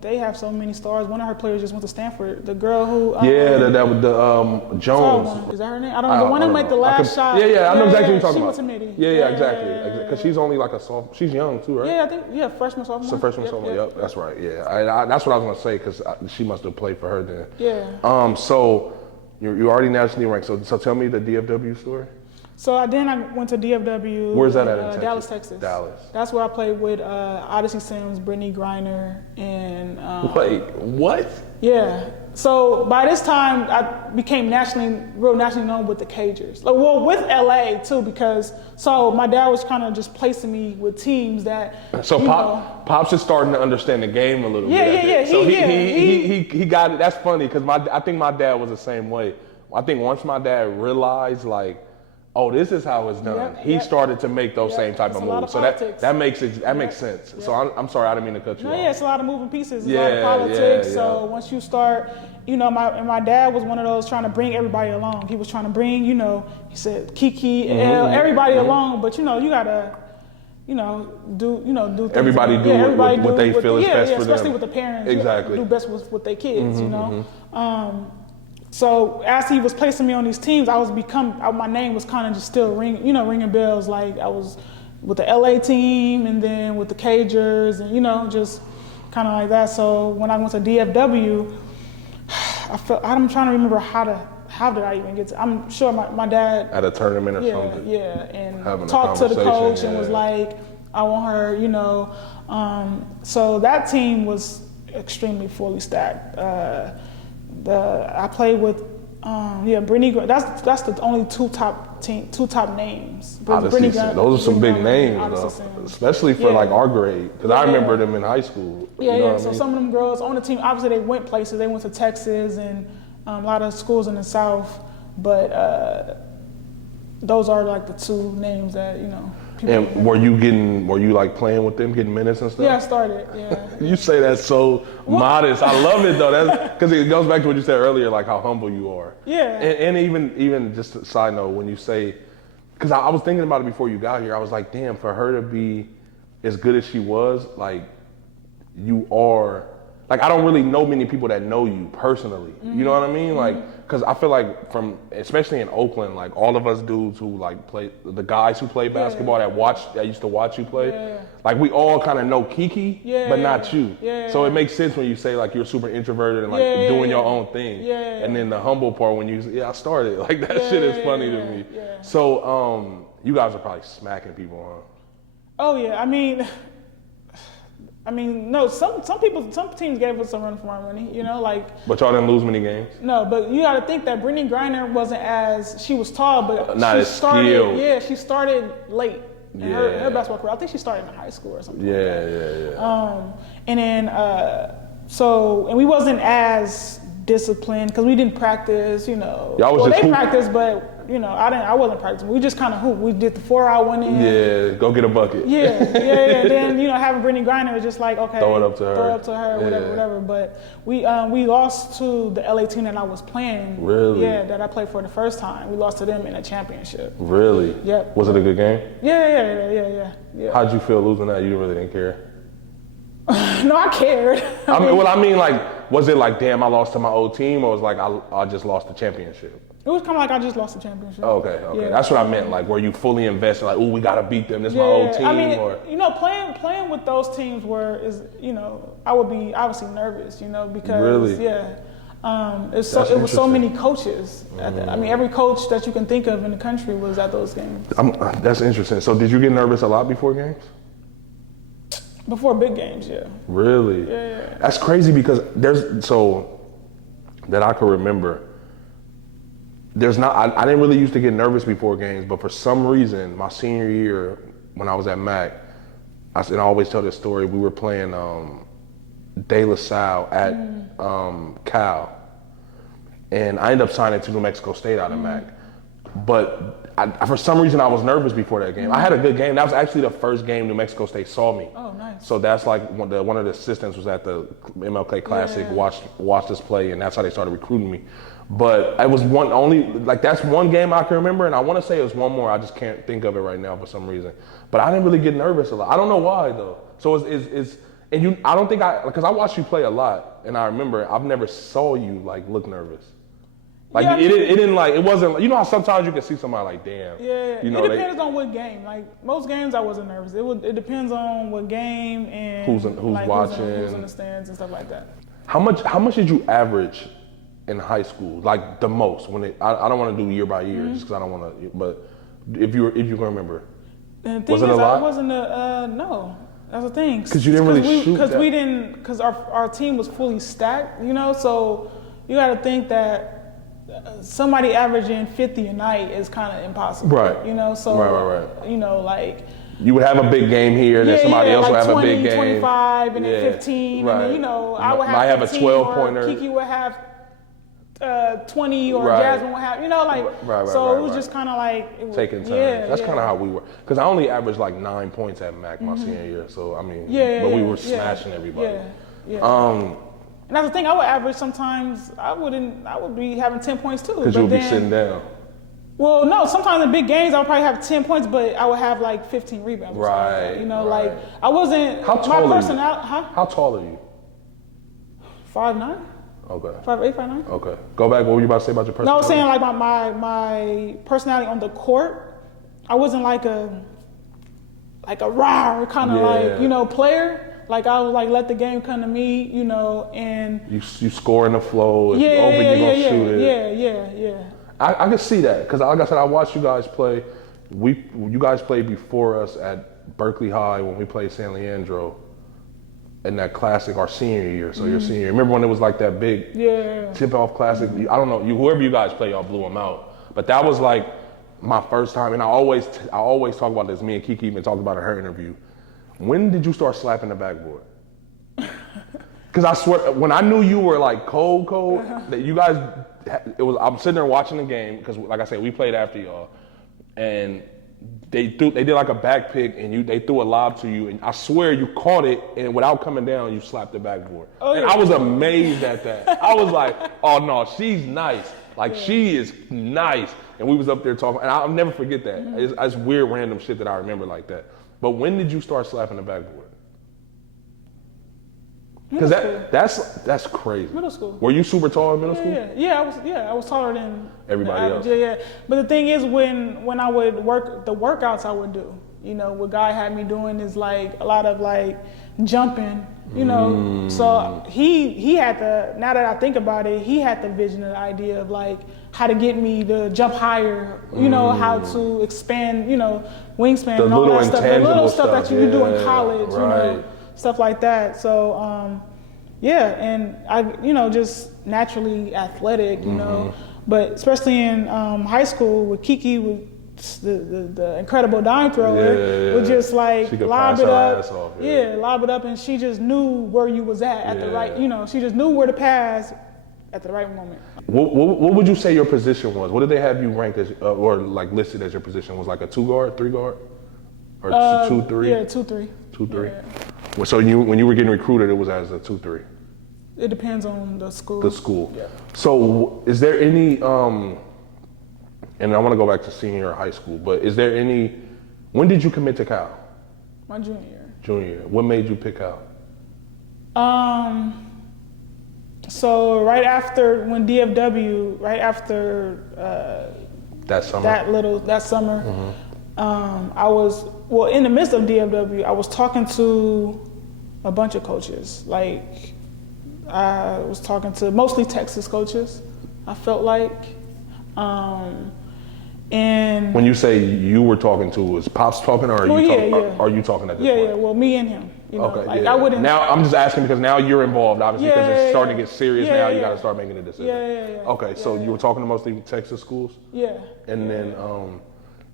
they have so many stars. One of her players just went to Stanford. The girl who. That was the Jones. Is that her name? I don't know. The one who made the last shot. Yeah, I know exactly what you're talking about. She went to Mitty. Yeah, exactly. Because she's only like a sophomore. She's young too, right? Yeah, I think, freshman, sophomore. So freshman, sophomore, yep, that's right, yeah. That's what I was gonna say, because she must have played for her then. Yeah. So, you're already nationally ranked, so tell me the DFW story. So I went to DFW. Where's that at in Texas? Dallas, Texas. Dallas. That's where I played with Odyssey Sims, Brittany Griner, and... Wait, what? Yeah. So by this time, I became real nationally known with the Cagers. Well, with LA too, because my dad was kind of just placing me with teams that. So Pops is starting to understand the game a little bit. Yeah. So he got it. That's funny because I think my dad was the same way. I think once my dad realized oh, this is how it's done. He started to make those same type of moves. So that makes sense. So I'm sorry, I didn't mean to cut you off. Yeah, it's a lot of moving pieces. It's a lot of politics. So once you start, my dad was one of those trying to bring everybody along. He was trying to bring, he said Kiki, everybody along. But you gotta, do things. Everybody what they feel is best for them. Especially with the parents. Exactly. Do best with their kids. So as he was placing me on these teams, my name was kind of just still ringing bells. Like I was with the LA team and then with the Cagers and just kind of like that. So when I went to DFW, I'm trying to remember how did I even get to? I'm sure my dad at a tournament or something. Yeah, and talked to the coach and was like, I want her. So that team was extremely fully stacked. I played with Brittany. That's the only two top names. Those are some big names, especially for our grade. Because I remember them in high school. So some of them girls on the team, obviously they went places. They went to Texas and a lot of schools in the South. But those are the two names that And were you playing with them, getting minutes and stuff? Yeah, I started. Yeah. You say that so modest. I love it though. That's because it goes back to what you said earlier, how humble you are. Yeah. And even just a side note, when you say, because I was thinking about it before you got here. I was like, damn, for her to be as good as she was, you are. I don't really know many people that know you personally. You know what I mean? Because I feel especially in Oakland, all of us dudes who play, the guys who play basketball that used to watch you play, we all kind of know Kiki, but not you. So it makes sense when you say you're super introverted and doing your own thing. And then the humble part when you say, I started. That shit is funny to me. So you guys are probably smacking people, huh? Oh yeah, no, some teams gave us a run for our money, But y'all didn't lose many games? No, but you gotta think that Brittany Griner wasn't she was tall, but not as skilled. Yeah, she started late in her basketball career. I think she started in high school or something like that. And then, and we wasn't as disciplined because we didn't practice, They practiced, but I wasn't practicing. We just kind of hooped. We did the 4-hour one in. Yeah, go get a bucket. Yeah. Then having Brittany Griner is just okay, throw it up to her, whatever. But we lost to the LA team that I was playing. Really? Yeah, that I played for the first time. We lost to them in a championship. Really? Yep. Was it a good game? Yeah. How'd you feel losing that? You really didn't care? No, I cared. Was it damn, I lost to my old team, or was I just lost the championship? It was kind of I just lost the championship. Okay. Yeah. That's what I meant. Were you fully invested? We gotta beat them. This is my old team. Playing with those teams I would be obviously nervous, because really? it was so many coaches. Every coach that you can think of in the country was at those games. That's interesting. So did you get nervous a lot before games? Before big games, yeah. Really? Yeah. That's crazy because that I can remember. I didn't really used to get nervous before games, but for some reason, my senior year when I was at Mac, I always tell this story. We were playing De La Salle at Cal, and I ended up signing to New Mexico State out of Mac. But for some reason I was nervous before that game. I had a good game. That was actually the first game New Mexico State saw me. Oh, nice. So that's like one of the assistants was at the MLK Classic, watched us play, and that's how they started recruiting me. But it was that's one game I can remember, and I want to say it was one more. I just can't think of it right now for some reason. But I didn't really get nervous a lot. I don't know why though. So I don't think because I watched you play a lot, and I remember I've never saw you like look nervous. Like it wasn't. You know how sometimes you can see somebody like, damn. Yeah. You know, it depends on what game. Like most games, I wasn't nervous. It depends on what game and who's watching, who's in the stands and stuff like that. How much did you average in high school? Like the most when I don't want to do year by year just because I don't want to. But if you can remember, And the thing was it is, a lot? I wasn't no. That's the thing. Because you didn't really shoot. Because our team was fully stacked. You know, so you got to think that. Somebody averaging 50 a night is kind of impossible. Right. You know, so, right. You know, like. You would have a big game here, and then somebody else like would have 20, a big game. 25, and then 15, and then, you know, I would have 15, a 12-pointer. Kiki would have 20, or Jasmine would have, you know, like, so it was just kind of like. Taking turns. That's kind of how we were. Because I only averaged like 9 points at MAC my senior year, so, I mean, but we were smashing everybody. And that's the thing, I would average sometimes, I would be having 10 points too. Because you would be sitting down. Well, no, sometimes in big games I would probably have 10 points, but I would have like 15 rebounds. Right. You know, like, I wasn't. How tall are you? Huh? How tall are you? 5'9". Okay. 5'8", 5'9". Okay. Go back, what were you about to say about your personality? No, I was saying like my personality on the court, I wasn't like a raw kind of like, you know, player. Like I would like let the game come to me, you know, and you score in the flow. If you open, you're gonna shoot it. Yeah. I can see that because, like I said, I watched you guys play. You guys played before us at Berkeley High when we played San Leandro in that classic our senior year. So your senior year. Remember when it was like that big tip-off classic? I don't know. Whoever you guys play, y'all blew them out. But that was like my first time, and I always talk about this. Me and Kiki even talked about in her interview. When did you start slapping the backboard? Because I swear, when I knew you were like cold, that you guys, I'm sitting there watching the game, because like I said, we played after y'all, and they did like a back pick, and they threw a lob to you, and I swear you caught it, and without coming down, you slapped the backboard. And I was amazed at that. I was like, oh no, she's nice. Like she is nice. And we was up there talking, and I'll never forget that. It's weird random shit that I remember like that. But when did you start slapping the backboard? Because that's crazy. Middle school. Were you super tall in middle school? I was taller than everybody else. Yeah. But the thing is, when I would work the workouts I would do, you know, what God had me doing is like a lot of like jumping, you know. So he had now that I think about it, he had the vision and the idea of like how to get me to jump higher, you know, how to expand, you know, wingspan and all that stuff. The little stuff that you do in college, you know, stuff like that. So, and I, you know, just naturally athletic, you know, but especially in high school with Kiki, with the incredible dime thrower, would just like lob it up, lob it up, and she just knew where you was at the right, you know, she just knew where to pass at the right moment. What would you say your position was? What did they have you ranked as, or like listed as your position? Was like a 2 guard, 3 guard, or 2-3? Yeah, 2-3. 2-3. Yeah. Well, so when you were getting recruited, it was as a 2-3. It depends on the school. The school. Yeah. So is there any? And I want to go back to senior year of high school, but is there any? When did you commit to Cal? My junior year. Junior year. What made you pick Cal? So right after when DFW, right after that summer. That summer, I was in the midst of DFW. I was talking to a bunch of coaches. Like I was talking to mostly Texas coaches. I felt like, and when you say you were talking to, was Pops talking, or are you talking at this point? Yeah. Well, me and him. You know, okay. Like I wouldn't. Now I'm just asking because now you're involved, obviously, because it's starting to get serious. Now you got to start making a decision. Yeah. Okay, so you were talking to mostly Texas schools. Yeah. And then,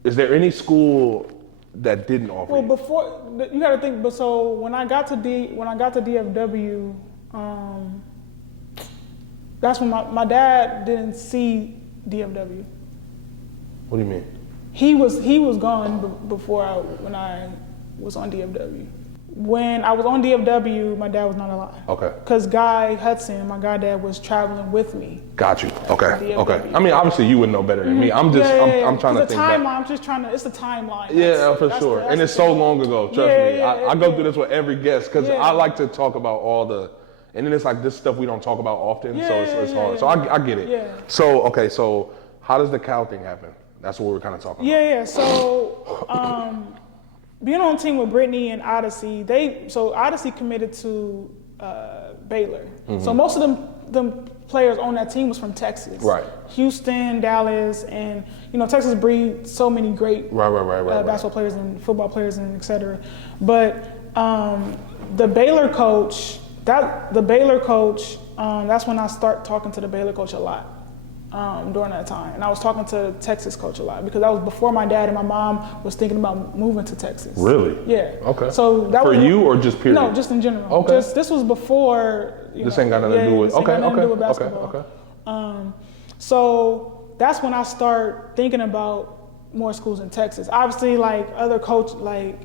is there any school that didn't offer? Well, before you got to think. But so when I got to DFW, that's when my dad didn't see DFW. What do you mean? He was gone before when I was on DFW. When I was on DFW, my dad was not alive. Okay. Because Guy Hudson, my goddad, was traveling with me. Got you. Okay. Okay. I mean, obviously you would know better than me. I'm just, I'm trying to think back. I'm just trying to, it's the timeline. Yeah, for sure. And it's so long ago, trust me. I go through this with every guest because I like to talk about all the, and then it's like this stuff we don't talk about often, so it's hard. So I get it. Yeah. So, okay, so how does the cow thing happen? That's what we're kind of talking about. Yeah. So, being on the team with Brittany and Odyssey, Odyssey committed to Baylor. So most of them players on that team was from Texas. Right. Houston, Dallas, and Texas breeds so many great basketball players and football players and et cetera. But the Baylor coach, that's when I start talking to the Baylor coach a lot. During that time. And I was talking to the Texas coach a lot because that was before my dad and my mom was thinking about moving to Texas. Really? Yeah. Okay. So that for you or just period? No, just in general. Okay. This was before. This ain't got nothing to do with. Okay. To do with basketball. Okay. So that's when I start thinking about more schools in Texas. Obviously, like other coach, like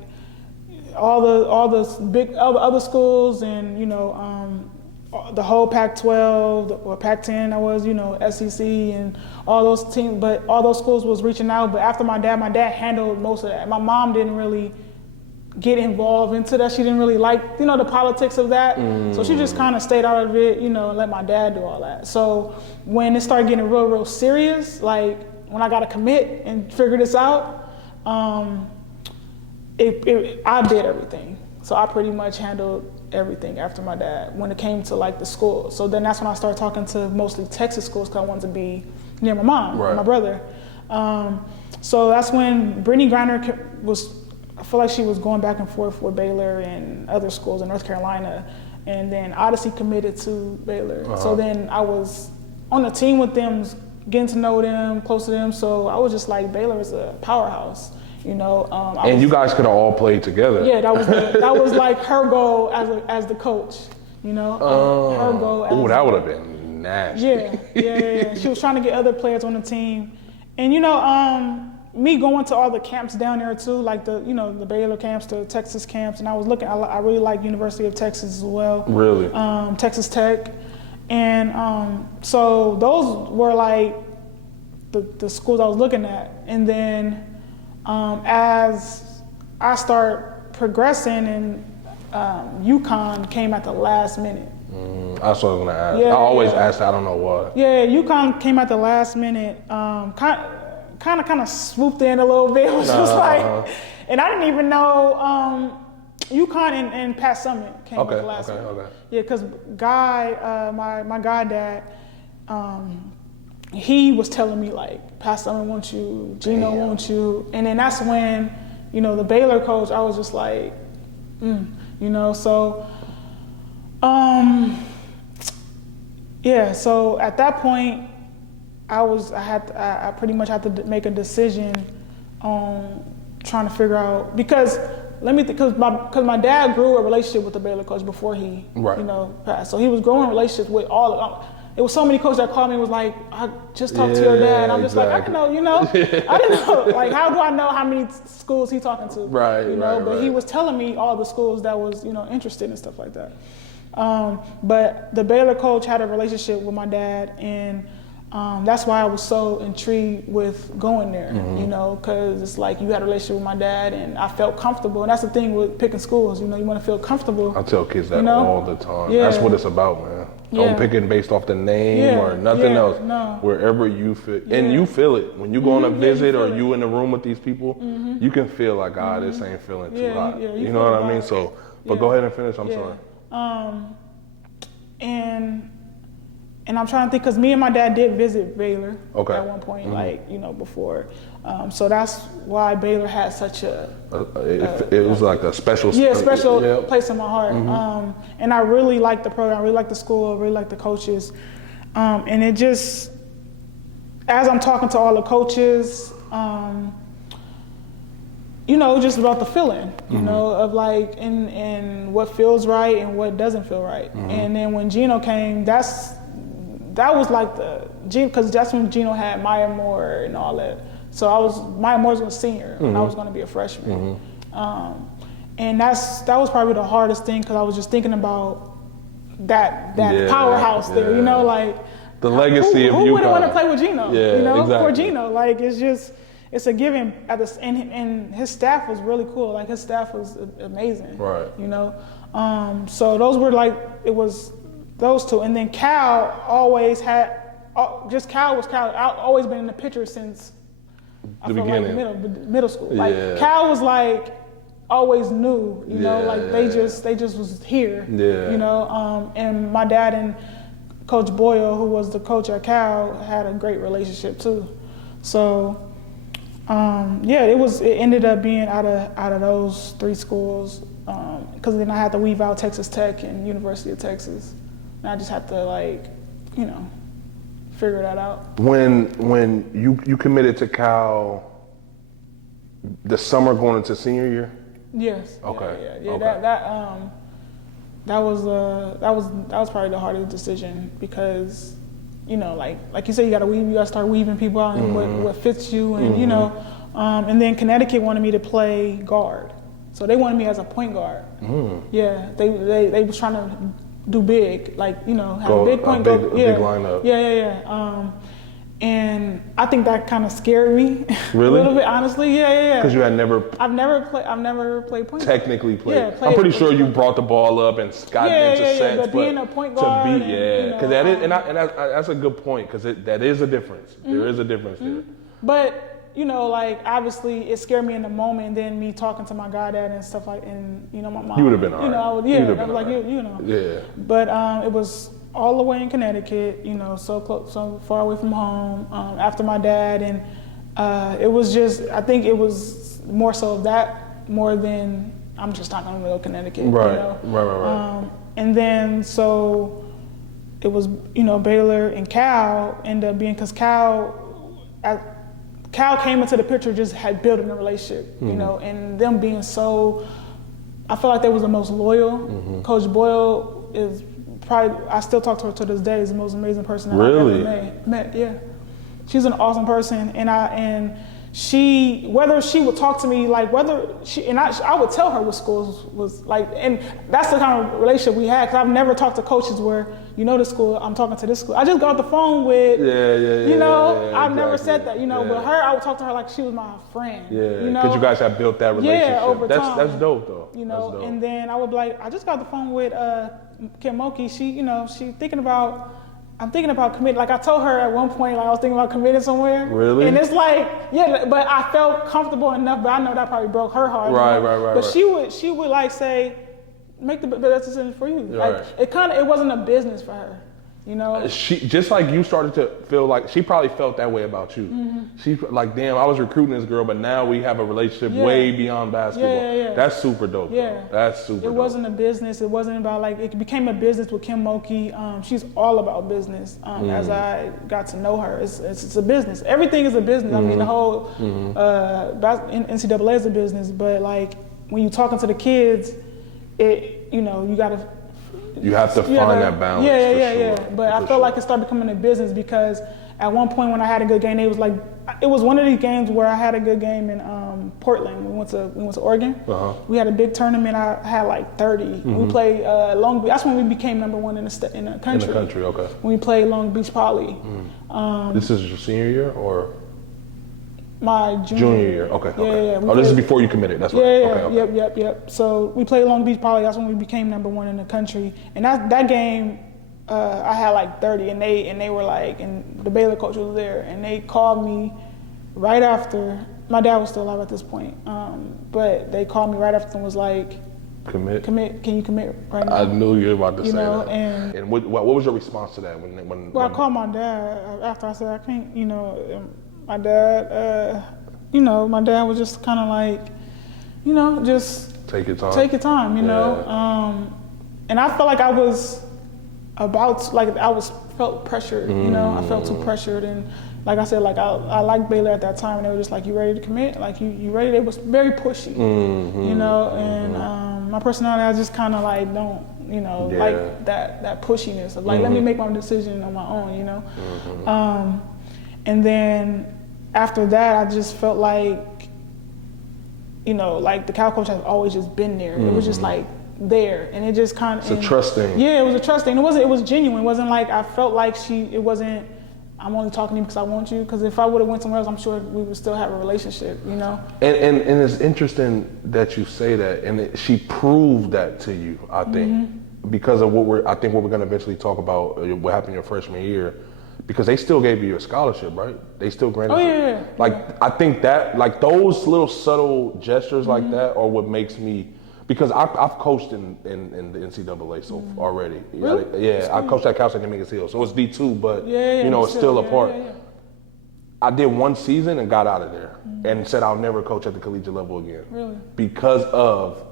all the big other schools, and the whole Pac-12 or Pac-10 SEC and all those teams, but all those schools was reaching out. But after my dad handled most of that. My mom didn't really get involved into that. She didn't really like, the politics of that. So she just kind of stayed out of it, and let my dad do all that. So when it started getting real, real serious, like when I got to commit and figure this out, I did everything. So I pretty much handled everything after my dad when it came to like the school. So then that's when I started talking to mostly Texas schools because I wanted to be near my mom, and my brother. So that's when Brittany Griner I feel like she was going back and forth with Baylor and other schools in North Carolina. And then Odyssey committed to Baylor. So then I was on the team with them, getting to know them, close to them. So I was just like, Baylor is a powerhouse. And you guys could have all played together. Yeah, that was like her goal as the coach. Her goal. That would have been nasty. Yeah. She was trying to get other players on the team, and me going to all the camps down there too, like the Baylor camps, the Texas camps, and I was looking. I really like University of Texas as well. Really. Texas Tech, and so those were like the schools I was looking at, and then. As I start progressing, and UConn came at the last minute. That's what I was gonna ask. I always ask that, I don't know why. Yeah, UConn came at the last minute. Kind of swooped in a little bit. It was just like, and I didn't even know UConn and Pat Summitt came at the last minute. Yeah, because Guy, my goddad, he was telling me like, Pastor, I want you, Gino wants you. And then that's when, the Baylor coach, I was just like, so, so at that point, I pretty much had to make a decision on trying to figure out, because my dad grew a relationship with the Baylor coach before he, passed. So he was growing relationships with all of them. It was so many coaches that called me and was like, I just talked to your dad. And I'm just like, I didn't know, I didn't know. Like, how do I know how many schools he's talking to? But he was telling me all the schools that was, interested and stuff like that. But the Baylor coach had a relationship with my dad, and that's why I was so intrigued with going there, because it's like you had a relationship with my dad, and I felt comfortable. And that's the thing with picking schools, you want to feel comfortable. I tell kids that all the time. That's what it's about, man. Don't pick it based off the name or nothing else. No. Wherever you feel, and you feel it when you go on a visit or you in the room with these people, you can feel like, this ain't feeling too hot. You know what I mean? So, but go ahead and finish. I'm sorry. And I'm trying to think, because me and my dad did visit Baylor at one point, before. So that's why Baylor had such it was like a special place in my heart. And I really liked the program, I really liked the school, I really liked the coaches. And it just, as I'm talking to all the coaches, just about the feeling, of like, and what feels right and what doesn't feel right. And then when Gino came, that was like because that's when Gino had Maya Moore and all that So Maya Moore's was a senior when I was going to be a freshman. And that was probably the hardest thing because I was just thinking about that powerhouse there, you know, like the legacy of UConn. Who wouldn't want to play with Gino? Yeah, you know, exactly. for Gino, like it's a given. And his staff was really cool. Like his staff was amazing. Right. You know, so those were like it was those two, and then Cal always had Cal was always been in the picture since the beginning, like middle school. Like Cal was like always new, you know, like they just was here. You know, and my dad and Coach Boyle, who was the coach at Cal, had a great relationship too. So it ended up being out of those three schools, because then I had to weave out Texas Tech and University of Texas, and I just had to like, you know, figure that out. When you committed to Cal, the summer going into senior year. Yes. Okay. Yeah. Okay. That was probably the hardest decision because, you know, like you said, you gotta start weaving people out and what fits you, and you know, and then Connecticut wanted me to play guard, so they wanted me as a point guard. Yeah, they was trying to do big, like, you know, have a big point guard. Big lineup. Yeah. And I think that kind of scared me. Really? A little bit, honestly. Yeah. Because you had never. I've never played point guard. Technically played. Yeah, I'm pretty sure you brought the ball up and got into sets, but being a point to guard, beat, because that is, and that's a good point, because that is a difference. There is a difference there. But you know, like obviously, it scared me in the moment. And then me talking to my goddad and stuff like, and you know, my mom. You would have been alright. You know, I was like, you know. Yeah. But it was all the way in Connecticut, you know, so close, so far away from home, after my dad, and it was just, I think it was more so of that more than I'm just not gonna go to Connecticut. Right. You know? Right. And then so it was, you know, Baylor and Cal ended up being, because Cal came into the picture, just had built a relationship, you know, and them being so, I felt like they was the most loyal. Coach Boyle is probably, I still talk to her to this day, is the most amazing person that I've ever met. Yeah, she's an awesome person, and she, whether she would talk to me, like whether she, and I would tell her what schools was like, and that's the kind of relationship we had, because I've never talked to coaches where, you know, this school, I'm talking to this school. I just got off the phone with, you know, I've never said that, you know, but her, I would talk to her like she was my friend. Yeah, you know, because you guys have built that relationship. Yeah, over time. That's dope though. You know, and then I would be like, I just got off the phone with Kim Moki. She, you know, I'm thinking about committing. Like I told her at one point, like I was thinking about committing somewhere. Really? And it's like, yeah, but I felt comfortable enough, but I know that probably broke her heart. Right. But she would like say, make the best decision for you. Right. Like it wasn't a business for her, you know? She, just like you started to feel like, she probably felt that way about you. She like, damn, I was recruiting this girl, but now we have a relationship way beyond basketball. Yeah. That's super dope. Yeah. That's super dope. It wasn't a business. It wasn't about like, it became a business with Kim Moki. She's all about business. As I got to know her, it's a business. Everything is a business. I mean, the whole NCAA is a business, but like when you're talking to the kids, you know, you have to find that balance. Yeah. But I felt like it started becoming a business because at one point when I had a good game, it was one of these games where I had a good game in Portland. We went to Oregon. We had a big tournament. I had like 30. We played Long Beach. That's when we became number one in the country. In the country, okay. When we played Long Beach Poly. This is your senior year or? My junior year. Okay. Yeah. This is before you committed. That's right. Okay. Yep. So we played Long Beach Poly. That's when we became number one in the country. And that game, I had like 30, and they were like, and the Baylor coach was there, and they called me right after. My dad was still alive at this point, but they called me right after and was like, Commit. Can you commit right now? I knew you were about to say know, that. And what was your response to that when? I called my dad after I said I can't. You know. My dad, my dad was just kind of like, you know, just take your time. Take your time, you know. And I felt like I was felt pressured, you know. I felt too pressured, and like I said, like I liked Baylor at that time, and they were just like, you ready to commit? Like you ready? They was very pushy, you know. And my personality, I just kind of like don't, you know, like that pushiness of like, let me make my decision on my own, you know. And then after that, I just felt like, you know, like the Cal coach has always just been there. It was just like there, and it just kind of. It's a trust thing. Yeah, it was a trust thing. It was genuine. It wasn't like I felt like it wasn't. I'm only talking to you because I want you. Because if I would have went somewhere else, I'm sure we would still have a relationship, you know. And it's interesting that you say that, and she proved that to you, I think, because of what we're going to eventually talk about what happened your freshman year, because they still gave you a scholarship, right? They still granted. Oh yeah. Like I think that like those little subtle gestures like that are what makes me. Because I've coached in the NCAA already. Really? Yeah, I coached at Cal State Dominguez Hill, so it's D2, but you know it's still a yeah, part. yeah. I did one season and got out of there and said I'll never coach at the collegiate level again. Really? Because of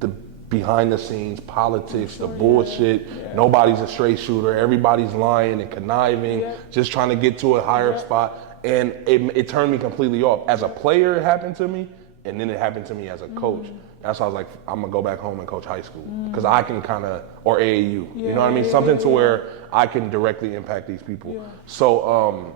the behind the scenes politics, the bullshit. Yeah. Nobody's a straight shooter. Everybody's lying and conniving, just trying to get to a higher spot. And it turned me completely off. As a player, it happened to me, and then it happened to me as a coach. That's why I was like, I'm gonna go back home and coach high school because I can kind of, or AAU, you know what I mean? Something to where I can directly impact these people. Yeah. So,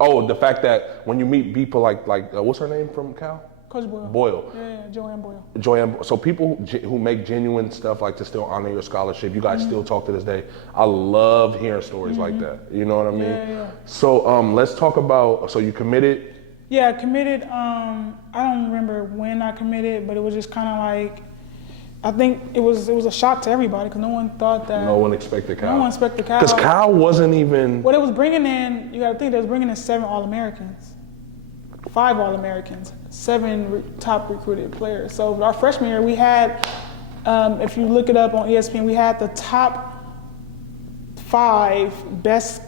the fact that when you meet people like what's her name from Cal? Coach Boyle. Boyle. Yeah, Joanne Boyle. Joanne. So people who make genuine stuff like to still honor your scholarship, you guys still talk to this day. I love hearing stories like that. You know what I mean? Yeah. So let's talk about. So you committed. Yeah, I committed. I don't remember when I committed, but it was just kind of like, I think it was a shock to everybody because no one thought that. No one expected Cal. No one expected Cal. Because Cal wasn't even. What it was bringing in, you got to think, they was bringing in 7 All-Americans, 5 All-Americans, 7 top recruited players. So our freshman year, we had, if you look it up on ESPN, we had the top 5 best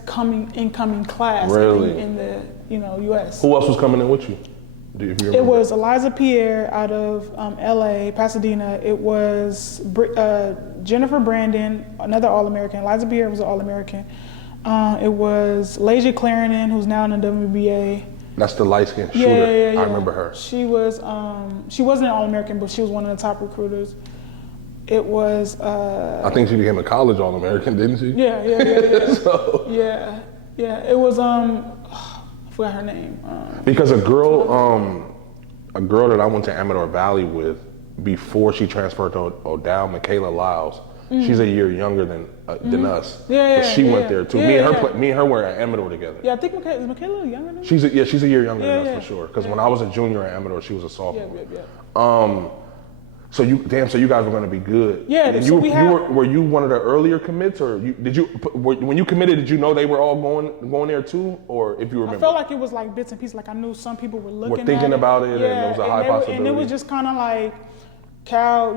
incoming class in the U.S. Who else was coming in with you? It was Eliza Pierre out of L.A., Pasadena. It was Jennifer Brandon, another All-American. Eliza Pierre was an All-American. It was Lasia Clarendon, who's now in the WBA. That's the light-skinned shooter. Yeah. I remember her. She was. She wasn't an All-American, but she was one of the top recruiters. It was. I think she became a college All-American, didn't she? Yeah. So. Yeah. It was. I forgot her name. Because a girl that I went to Amador Valley with before she transferred to O'Dowd, Michaela Lyles. She's a year younger than us. But she went there too. Me and her were at Amador together. Yeah, I think is Michaela younger than me? She's a year younger than us for sure. Because when I was a junior at Amador, she was a sophomore. So you guys were going to be good. Yeah. And were you one of the earlier commits, or when you committed, did you know they were all going there too, or if you remember? I felt like it was like bits and pieces. Like I knew some people were looking. Were thinking about it, and it was a high possibility. And it was just kind of like Cal,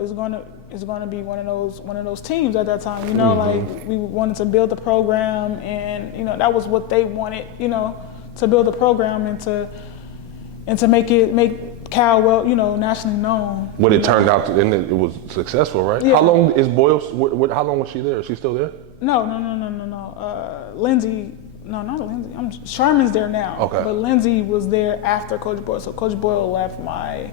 is going to be one of those teams at that time. Like we wanted to build the program, and that was what they wanted. To build the program and to make Cal nationally known. What it turned out to, and it was successful, right? Yeah. How long is Boyle? How long was she there? Is she still there? No. Lindsay. No, not Lindsay. Sharman's there now. Okay. But Lindsay was there after Coach Boyle. So Coach Boyle left I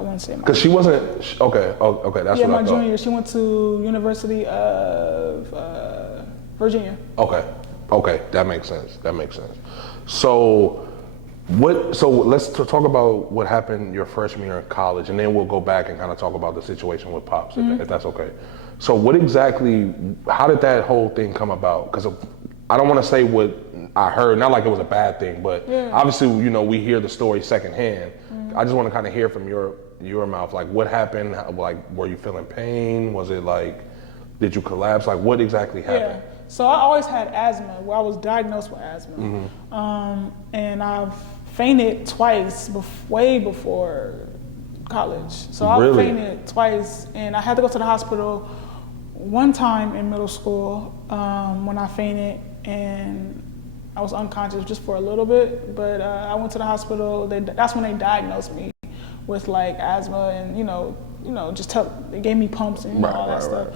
want to say because she wasn't okay. Okay, that's what I thought. My junior year. She went to University of Virginia. Okay, that makes sense. So let's talk about what happened your freshman year in college, and then we'll go back and kind of talk about the situation with Pops, if that's okay. So how did that whole thing come about? Because I don't want to say what I heard, not like it was a bad thing, but obviously, we hear the story secondhand. I just want to kind of hear from your mouth, like what happened, like were you feeling pain? Was it like, did you collapse? Like what exactly happened? Yeah. So I always had asthma. Well, I was diagnosed with asthma. And I've fainted twice, way before college. So I fainted twice, and I had to go to the hospital one time in middle school when I fainted, and I was unconscious just for a little bit. But I went to the hospital. That's when they diagnosed me with like asthma, and they gave me pumps and all that stuff.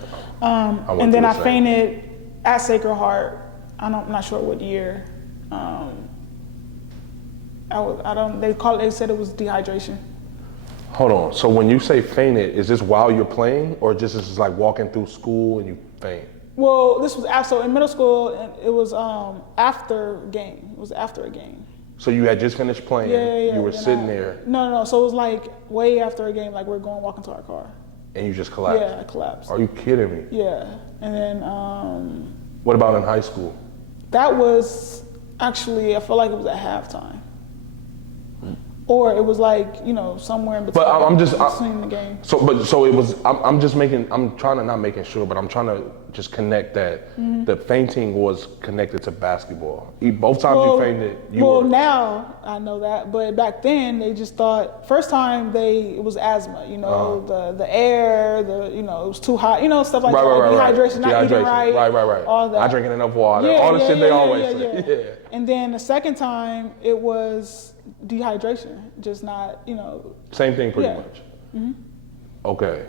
And then I fainted at Sacred Heart. I'm not sure what year. They said it was dehydration. Hold on. So when you say fainted, is this while you're playing, or just like walking through school and you faint? Well, this was after, so in middle school, it was after game. It was after a game. So you had just finished playing. Yeah. You were Then sitting there. No. So it was like way after a game, like we're walking to our car. And you just collapsed? Yeah, I collapsed. Are you kidding me? Yeah. And then What about in high school? that was actually, I feel like it was at halftime. Or it was like, somewhere in between, between the game. So it was, I'm trying to not making sure, but I'm trying to just connect that the fainting was connected to basketball. Both times you fainted, now I know that, but back then they just thought, first time it was asthma, the air, it was too hot, stuff like that, dehydration, not eating right. Right. All that. Not drinking enough water, all the shit they always say. Yeah. And then the second time it was dehydration, just not, Same thing pretty much. Mm-hmm. Okay.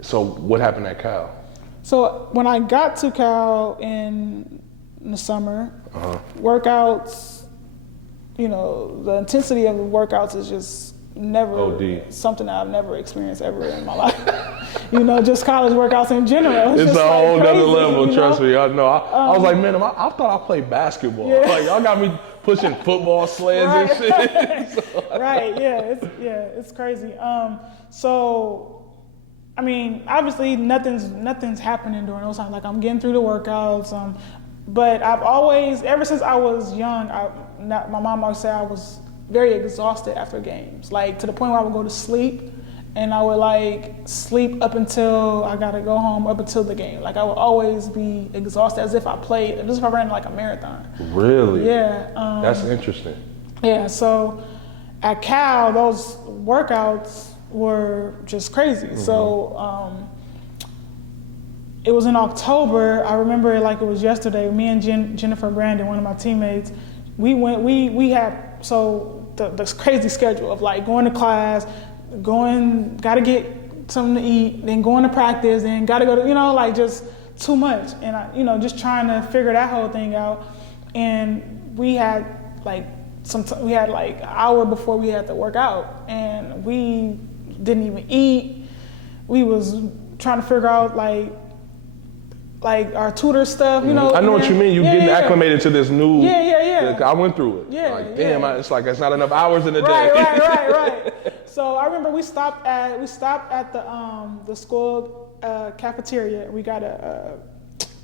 So what happened at Cal? So when I got to Cal in the summer, workouts, the intensity of the workouts is just never something that I've never experienced ever in my life. Just college workouts in general. It's just a whole crazy, other level, trust me. I know. I was like, man, I thought I played basketball. Yeah. Like, y'all got me pushing football sleds and shit. Right, it's crazy. So, I mean, obviously nothing's happening during those times. Like, I'm getting through the workouts, but I've always, ever since I was young, my mom always said I was very exhausted after games, like to the point where I would go to sleep and I would sleep up until I gotta go home, up until the game. Like, I would always be exhausted as if I played, as if I ran like a marathon. Really? Yeah. That's interesting. Yeah, so at Cal, those workouts were just crazy. Mm-hmm. So it was in October. I remember it like it was yesterday. Me and Jennifer Brandon, one of my teammates, we had this crazy schedule of like going to class, gotta get something to eat, then going to practice, then gotta go to, just too much. And I, just trying to figure that whole thing out. And we had like an hour before we had to work out, and we didn't even eat. We was trying to figure out like our tutor stuff, I know what you mean. You getting acclimated to this new. Yeah. I went through it. Yeah. Like, damn, it's like it's not enough hours in the day. Right. So I remember we stopped at the school cafeteria. We got a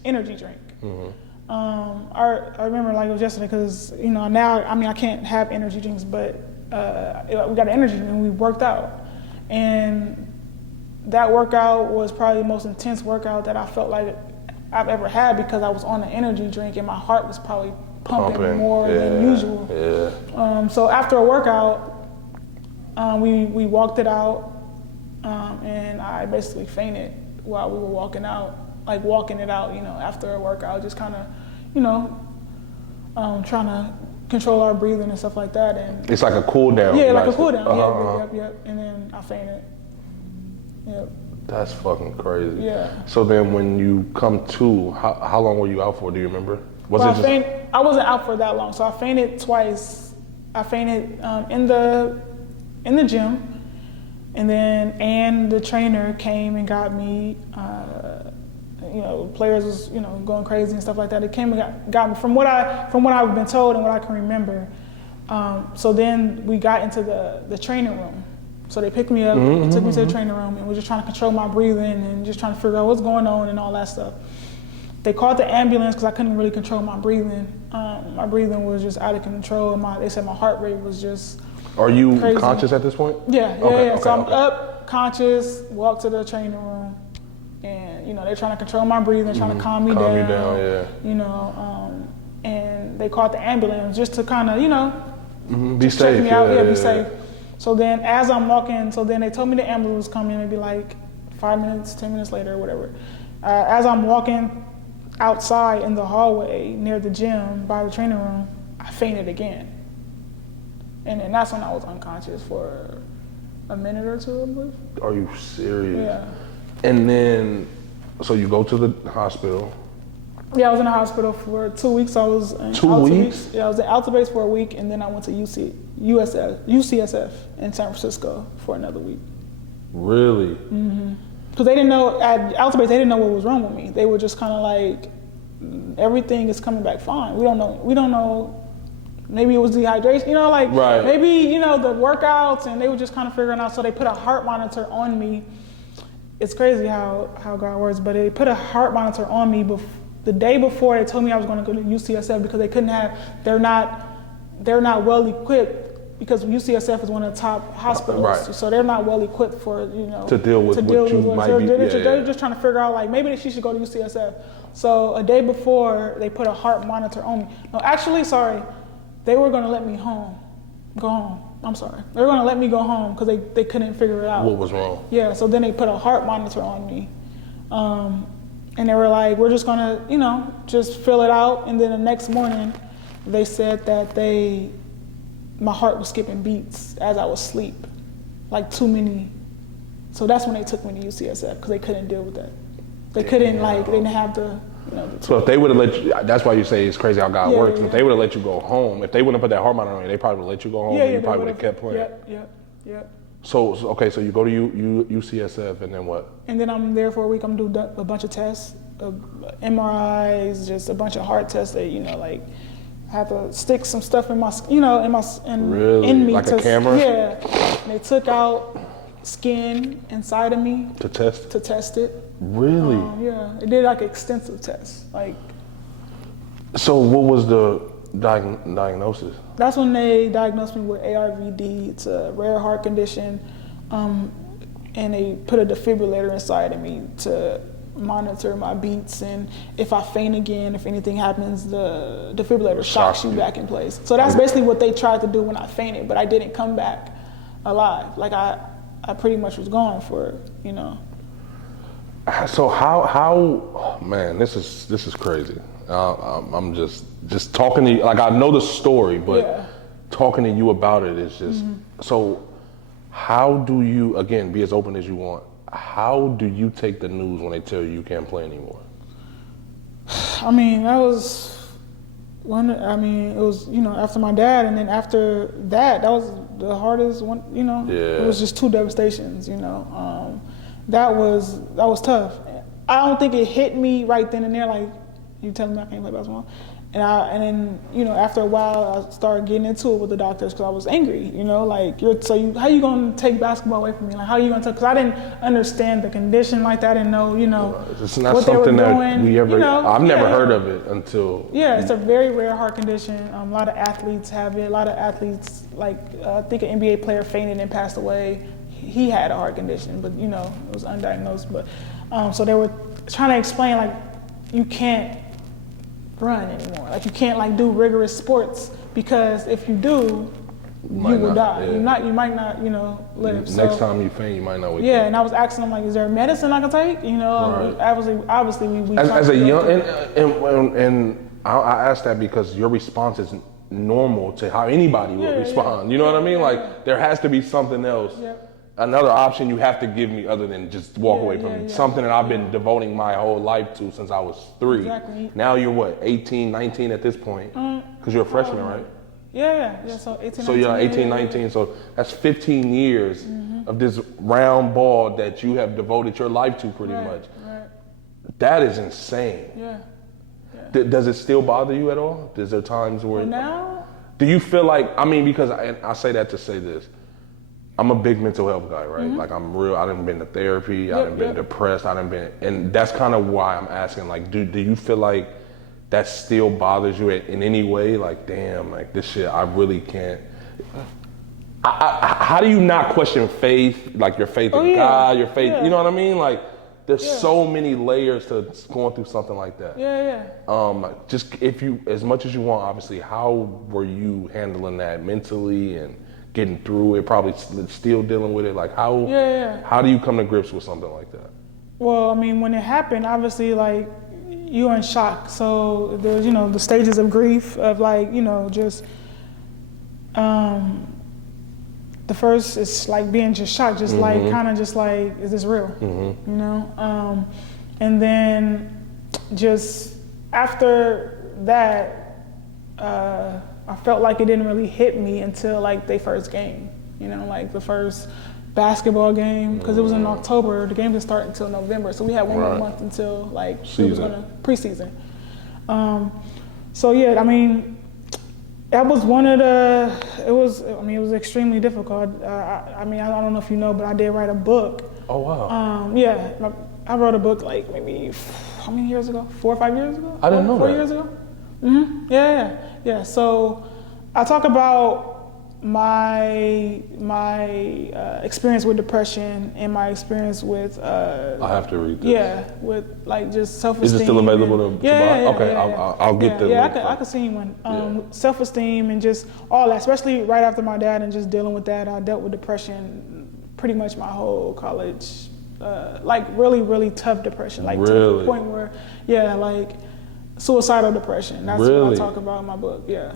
energy drink. Mm-hmm. I remember like it was yesterday because now I can't have energy drinks, but we got an energy drink and we worked out, and that workout was probably the most intense workout that I felt like I've ever had because I was on an energy drink and my heart was probably pumping more than usual. Yeah. So after a workout, we walked it out, and I basically fainted while we were walking it out, after a workout, just kind of, trying to control our breathing and stuff like that. And it's like a cool down. Yeah, like a cool down. Yep. And then I fainted. Yep. That's fucking crazy. Yeah. So then when you come to, how long were you out for? Do you remember? I wasn't out for that long, so I fainted twice. I fainted in the gym, and then the trainer came and got me. Players was going crazy and stuff like that. They came and got me from what I've been told and what I can remember. So then we got into the training room. So they picked me up, took me to the training room, and we're just trying to control my breathing and just trying to figure out what's going on and all that stuff. They called the ambulance because I couldn't really control my breathing. My breathing was just out of control. They said my heart rate was just Are you crazy. Conscious at this point? Yeah. So I'm up, conscious, walk to the training room, and they're trying to control my breathing, trying to calm me down. And they called the ambulance just to kind of be safe. Check me out. Be safe. So then as I'm walking, they told me the ambulance was coming maybe like 5 minutes, 10 minutes later or whatever. As I'm walking outside in the hallway near the gym by the training room, I fainted again. And then that's when I was unconscious for a minute or two, I believe. Are you serious? Yeah. And then, so you go to the hospital. Yeah, I was in the hospital for 2 weeks. I was in 2 weeks? Yeah, I was in Alta Base for a week, and then I went to UCSF in San Francisco for another week. Really? Mm-hmm. because they didn't know, at Altabase, they didn't know what was wrong with me. They were just kind of like, everything is coming back fine. We don't know. Maybe it was dehydration, you know, like right. maybe, you know, the workouts, and they were just kind of figuring out. So they put a heart monitor on me. It's crazy how God works, but they put a heart monitor on me the day before. They told me I was going to go to UCSF because they're not well equipped, because UCSF is one of the top hospitals, right. So they're not well equipped for, you know, to deal with what you might be. They're just trying to figure out, like, maybe she should go to UCSF. So a day before, they put a heart monitor on me. No, actually, sorry, they were going to let me go home. I'm sorry. They were going to let me go home because they couldn't figure it out. What was wrong? Yeah, so then they put a heart monitor on me. And they were like, we're just going to, you know, just fill it out. And then the next morning, they said that my heart was skipping beats as I was asleep, like too many. So that's when they took me to UCSF, because they couldn't deal with that. They couldn't, like, they didn't have the, you know. So if they would have let you, that's why you say it's crazy how God works. Yeah. If they would have let you go home, if they wouldn't have put that heart monitor on you, they probably would have let you go home, and you probably would have kept playing. Yep. So okay, so you go to UCSF, and then what? And then I'm there for a week. I'm doing a bunch of tests, MRIs, just a bunch of heart tests that, you know, like, I have to stick some stuff in my, you know, really? in me. Like a camera? Yeah. And they took out skin inside of me. To test it. Really? Yeah. They did like extensive tests. Like. So what was the diagnosis? That's when they diagnosed me with ARVD. It's a rare heart condition. And they put a defibrillator inside of me to monitor my beats, and if I faint again, if anything happens, the defibrillator shocks you back in place. So that's basically what they tried to do when I fainted, but I didn't come back alive. Like I pretty much was gone for, you know. So how man, this is crazy. I'm just talking to you, like, I know the story, but talking to you about it is just so. How do you, again, be as open as you want? How do you take the news when they tell you can't play anymore? I mean, it was, you know, after my dad, and then after that was the hardest one, you know. Yeah. It was just two devastations, you know. That was tough. I don't think it hit me right then and there, like, you telling me I can't play basketball. And then, you know, after a while, I started getting into it with the doctors because I was angry, you know, like, how you going to take basketball away from me? Like, how you going to, because I didn't understand the condition like that. I didn't know, you know, it's not what they were something that doing. we ever, you know, I've never heard of it until. Yeah, it's a very rare heart condition. A lot of athletes have it. A lot of athletes, like, I think an NBA player fainted and passed away. He had a heart condition, but, you know, it was undiagnosed. But so they were trying to explain, like, you can't run anymore. Like, you can't, like, do rigorous sports, because if you do, you will die. Yeah. You might not, you know, live. Next time you faint, you might not wake up. Yeah, and I was asking them, like, is there medicine I can take? You know, obviously we as a young, and I asked that because your response is normal to how anybody would respond. You know what I mean? Like, there has to be something else. Yep. Another option you have to give me other than just walk away from something that I've been devoting my whole life to since I was 3. Exactly. Now you're what, 18, 19 at this point? Because you're a freshman, right? Yeah, so 18, so 19. You're 18, 19, so that's 15 years of this round ball that you have devoted your life to pretty much. Right. That is insane. Yeah. Does it still bother you at all? Is there times where... Now? Do you feel like, I mean, because I say that to say this, I'm a big mental health guy, right? Like, I'm real, I done been to therapy, I done been depressed, I done been, and that's kind of why I'm asking, like, do you feel like that still bothers you in any way? Like, damn, like, this shit, I really can't. How do you not question faith, like your faith in God, your faith, you know what I mean? Like, there's so many layers to going through something like that. Just if you, as much as you want, obviously, how were you handling that mentally and getting through it, probably still dealing with it? Like, how do you come to grips with something like that? Well, I mean, when it happened, obviously, like, you're in shock. So there's, you know, the stages of grief of, like, you know, just, the first is like being just shocked, just like, kind of just like, is this real? You know? And then just after that, I felt like it didn't really hit me until, like, their first game. You know, like the first basketball game because it was in October. The game didn't start until November, so we had one more month until like it was gonna preseason. So yeah, I mean, that was one of the. It was extremely difficult. I mean, I don't know if you know, but I did write a book. Oh wow. Yeah, I wrote a book like maybe how many years ago? 4 or 5 years ago? I didn't know that. 4 years ago. Yeah. So I talk about my experience with depression and my experience with I have to read this. Yeah, with like just self-esteem. Is it still available to buy? Okay, I'll get the link. I could see one. Self-esteem and just all that, especially right after my dad and just dealing with that. I dealt with depression pretty much my whole college, like really tough depression, like to the point where, like suicidal depression. That's what I talk about in my book. Yeah.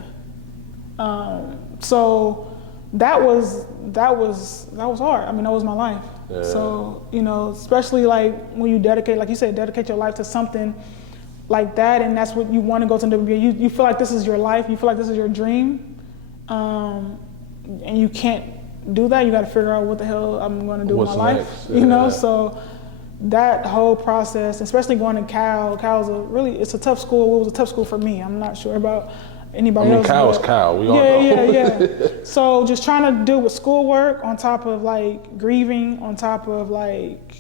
So that was hard. I mean, that was my life. Yeah. So, especially like when you dedicate, like you said, dedicate your life to something like that, and that's what you want to go to WNBA. You feel like this is your life. You feel like this is your dream, and you can't do that. You got to figure out what the hell I'm going to do with my life. Yeah. So that whole process, especially going to Cal. Cal's it's a tough school. It was a tough school for me. I'm not sure about anybody else. Cal is Cal. We all know. Yeah. So just trying to deal with schoolwork on top of like grieving, on top of like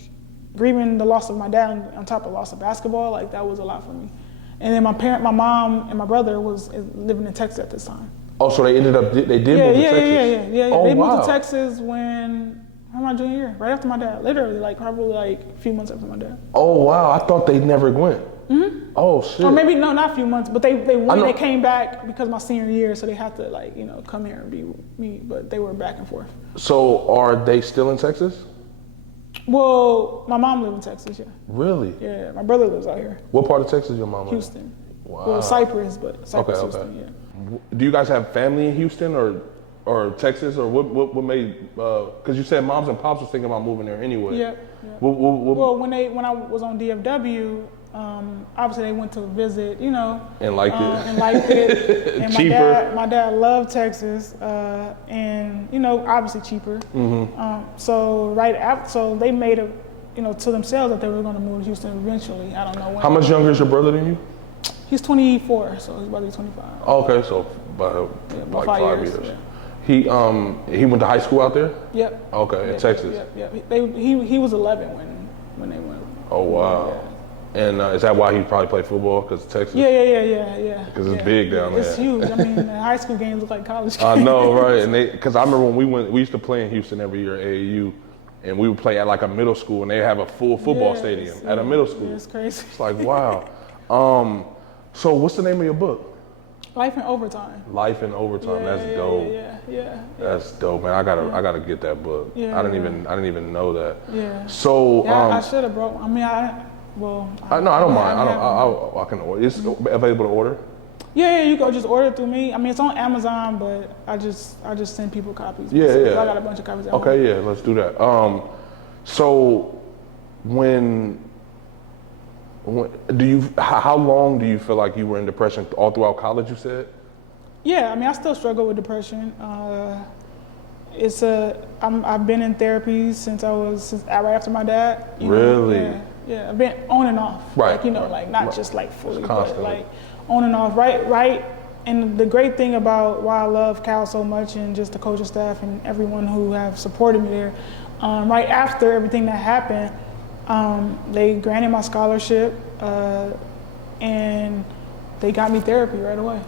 grieving the loss of my dad, on top of loss of basketball, like that was a lot for me. And then my mom and my brother was living in Texas at this time. Oh, so they did move to Texas? Yeah. Oh, they moved to Texas my junior year, right after my dad, literally probably a few months after my dad. Oh wow, I thought they never went. Mm-hmm. Oh shit. Or maybe not a few months, but they went. They came back because my senior year, so they had to come here and be with me. But they were back and forth. So are they still in Texas? Well, my mom lives in Texas. Yeah. Really? Yeah, my brother lives out here. What part of Texas your mom lives? Houston. Wow. Well, Cypress, but Cypress, okay. Houston. Yeah. Do you guys have family in Houston or Texas, or what made? Because you said moms and pops was thinking about moving there anyway. Yeah. Well, when I was on DFW, obviously they went to visit, and liked it. And liked it. And cheaper. My dad loved Texas, and obviously cheaper. Mm-hmm. So they made it, to themselves that they were going to move to Houston eventually. I don't know when. How much younger is your brother than you? He's 24, so he's about to be 25. Oh, okay, so about 5 years. Yeah. He went to high school out there? Yep. Okay, in Texas. Yep. He was 11 when they went. Oh wow. Yeah. And is that why he probably played football? Because Texas? Yeah. Because it's big down there. It's huge. I mean, the high school games look like college games. I know, right? And because I remember when we used to play in Houston every year, AAU, and we would play at like a middle school, and they have a full football stadium at a middle school. Yeah, it's crazy. It's like wow. So what's the name of your book? Life in Overtime. Life in Overtime. That's dope. Yeah. That's dope, man. I gotta get that book. Yeah. I didn't even know that. Yeah. So I should have brought. I mean, I don't mind. I can order. It's available to order. Yeah, you go just order it through me. I mean, it's on Amazon, but I just send people copies. Yeah. I got a bunch of copies. Okay, yeah, let's do that. So how long do you feel like you were in depression? All throughout college, you said? Yeah, I mean, I still struggle with depression. I've been in therapy since right after my dad. Really? Yeah. I've been on and off. Right. Not just like fully, constantly. but like on and off. Right. And the great thing about why I love Cal so much, and just the coaching staff and everyone who have supported me there, right after everything that happened, they granted my scholarship, and they got me therapy right away.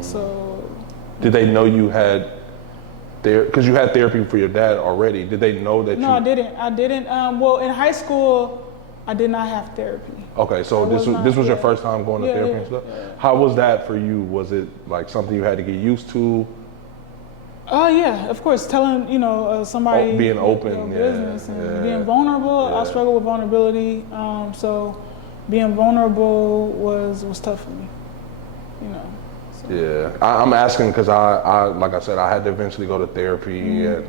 So. Did they know you had because you had therapy for your dad already? Did they know that? No, I didn't. Well, in high school, I did not have therapy. Okay, so this was your first time going to therapy and stuff. Yeah. How was that for you? Was it like something you had to get used to? Yeah, of course. Telling somebody being open, business and being vulnerable. I struggle with vulnerability, so being vulnerable was tough for me. So. Yeah, I'm asking because I like I said, I had to eventually go to therapy, and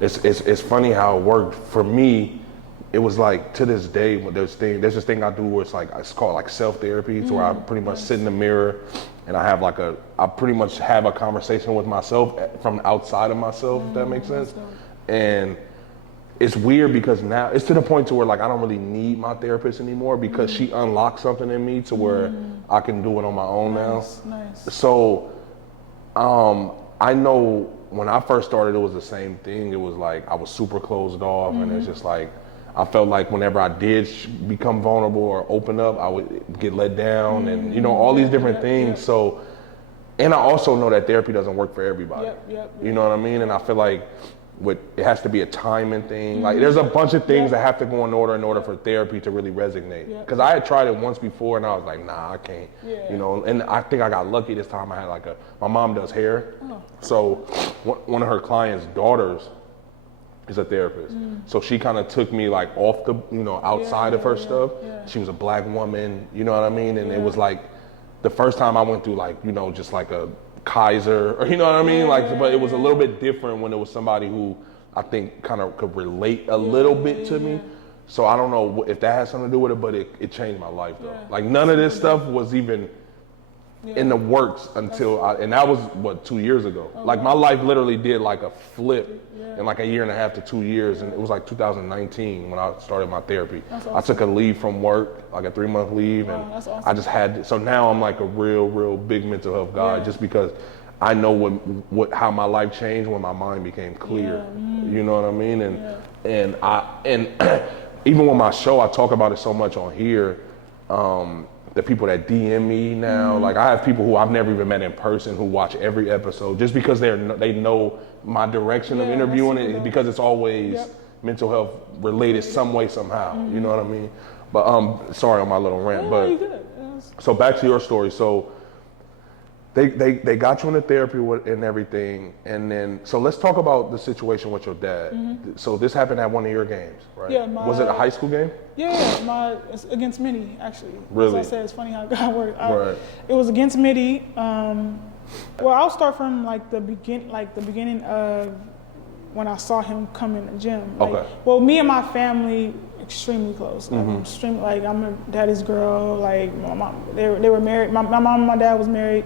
it's funny how it worked for me. It was like to this day, there's this thing I do where it's called like self therapy, where I pretty much sit in the mirror and I pretty much have a conversation with myself from outside of myself, if that makes sense. And it's weird because now it's to the point to where like I don't really need my therapist anymore because she unlocked something in me to where I can do it on my own now. Nice. So I know when I first started, it was the same thing. It was like I was super closed off, and it's just like I felt like whenever I did become vulnerable or open up, I would get let down, and you know all these different things. So, and I also know that therapy doesn't work for everybody. You know what I mean? And I feel like it has to be a timing thing. Like there's a bunch of things that have to go in order for therapy to really resonate. Because I had tried it once before and I was like, nah, I can't. You know, and I think I got lucky this time. I had like my mom does hair. So one of her clients' daughters is a therapist. So she kind of took me like off the, you know, outside of her stuff. She was a black woman, you know what I mean? And it was like the first time I went through like, you know, just like a Kaiser, or you know what I mean? But it was a little bit different when it was somebody who I think kind of could relate a little bit to me. So I don't know if that has something to do with it, but it changed my life though. Like none of this stuff was even in the works until and that was what 2 years ago. Like my life literally did like a flip in like a year and a half to 2 years, and it was like 2019 when I started my therapy. Awesome. I took a leave from work, like a 3-month leave, and awesome. I just had so now I'm like a real big mental health guy just because I know how my life changed when my mind became clear. You know what I mean? And even with my show, I talk about it so much on here. The people that DM me now, like I have people who I've never even met in person who watch every episode just because they know my direction of interviewing it because it's always mental health related some way, somehow. You know what I mean? But sorry on my little rant, but so back to your story. So they got you into therapy and everything, and then so let's talk about the situation with your dad. So this happened at one of your games, right? Yeah. Was it a high school game? It's against Midi actually. Really? As I said, it's funny how God worked. It was against Midi. Well, I'll start from like the beginning of when I saw him come in the gym. Like, well, me and my family extremely close. Extremely, like I'm a daddy's girl. Like my mom, they were married. My mom and my dad was married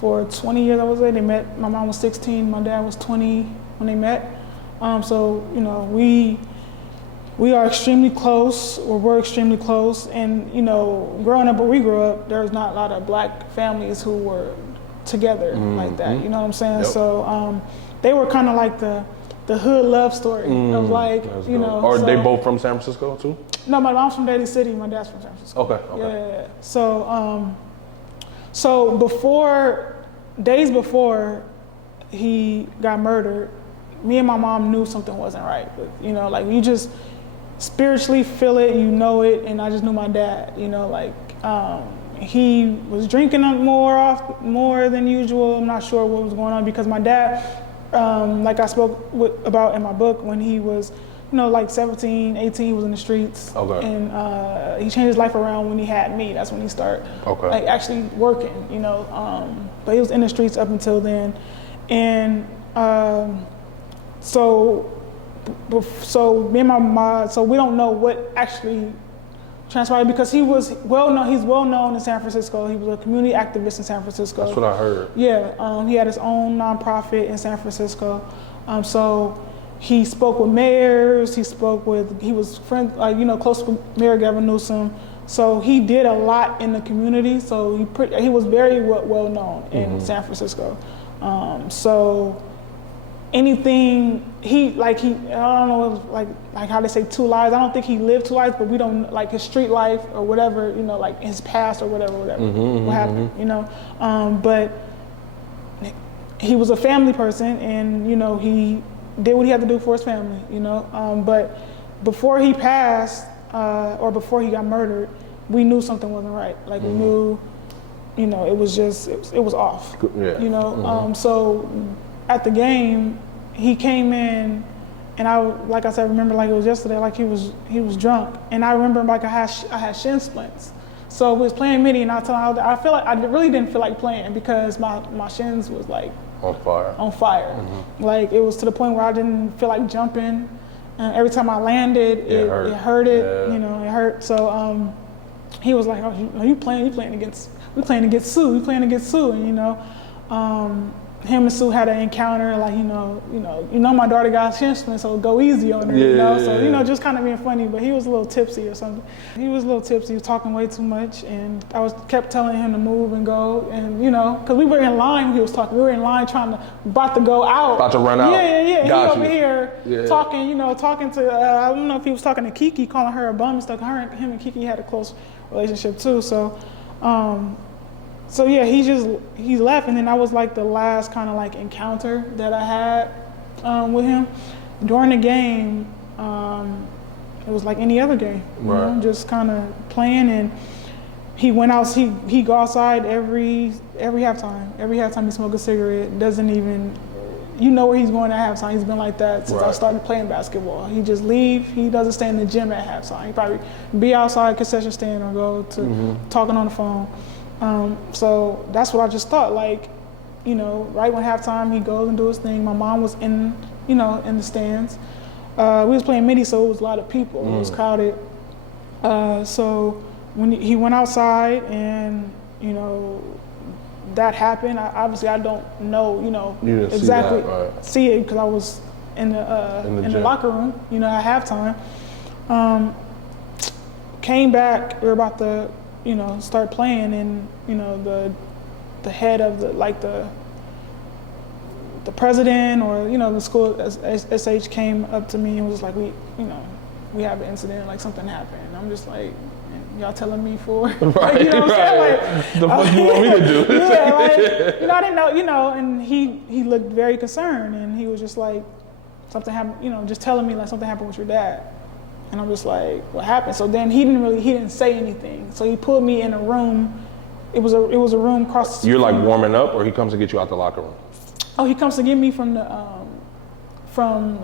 for 20 years. I would say they met. My mom was 16. My dad was 20 when they met. So you know we are extremely close, or we're extremely close, and you know, growing up where we grew up, there was not a lot of black families who were together like that. You know what I'm saying? So they were kind of like the hood love story of like, you know. Are they both from San Francisco too? No, my mom's from Daly City, my dad's from San Francisco. Okay. Yeah. So days before he got murdered, me and my mom knew something wasn't right. But, you know, like you just spiritually feel it, you know it, and I just knew my dad, you know, like he was drinking more than usual. I'm not sure what was going on because my dad, like I spoke about in my book, when he was, you know, like 17, 18, he was in the streets. And he changed his life around when he had me. That's when he started like actually working, you know. But he was in the streets up until then. And so me and so we don't know what actually transpired because he was he's well known in San Francisco. He was a community activist in San Francisco. That's what I heard. Yeah, he had his own nonprofit in San Francisco. So he spoke with mayors. He was close with Mayor Gavin Newsom. So he did a lot in the community. So he was very well known in San Francisco. So anything I don't know, like how they say 2 lives. I don't think he lived 2 lives, but we don't, like his street life or whatever, you know, like his past or whatever, what happened, you know. But he was a family person, and you know he did what he had to do for his family, you know. But before he passed or before he got murdered, we knew something wasn't right. Like we knew, you know, it was off, you know. So at the game, he came in, and like I said, remember like it was yesterday, like he was drunk, and I remember like I had shin splints. So we was playing Midi, and I feel like I really didn't feel like playing because my shins was like on fire. Like it was to the point where I didn't feel like jumping, and every time I landed, it hurt. You know, it hurt. So he was like, "Oh, you playing against Sue? You playing against Sue?" And you know. him and Sue had an encounter, like, you know my daughter got shin splints, so go easy on her, you know? So, you know, just kind of being funny, but he was a little tipsy or something. He was a little tipsy, he was talking way too much, and I kept telling him to move and go, and, you know, because we were in line when he was talking. We were in line about to go out. About to run out. Yeah. He Got over you. here talking to, I don't know if he was talking to Kiki, calling her a bum and stuff. Him and Kiki had a close relationship too, so yeah, he left, and then that was like the last kind of like encounter that I had with him. During the game, it was like any other game, you know, just kind of playing, and he went out. He go outside every halftime. Every halftime he smoke a cigarette. Doesn't even, you know, where he's going at halftime. He's been like that since I started playing basketball. He just leave. He doesn't stay in the gym at halftime. He probably be outside concession stand or go to talking on the phone. So that's what I just thought, like, you know, right when halftime, he goes and do his thing. My mom was in the stands. We was playing midi, so it was a lot of people. It was crowded. So when he went outside and, you know, that happened, obviously I don't know, you know, exactly see it because I was in the locker room, you know, at halftime. Came back, we were about to, you know, start playing, and, you know, the head of the president or, you know, the school SH came up to me and was like, we have an incident, like something happened. And I'm just like, y'all telling me for? Like, you know what I'm saying? Like, the fuck you want me to do? Yeah, like, you know, I didn't know, you know, and he looked very concerned, and he was just like, something happened, you know, just telling me like something happened with your dad. And I'm just like, what happened? So then he didn't say anything. So he pulled me in a room. It was a room across. You're like warming up, or he comes to get you out the locker room? Oh, he comes to get me from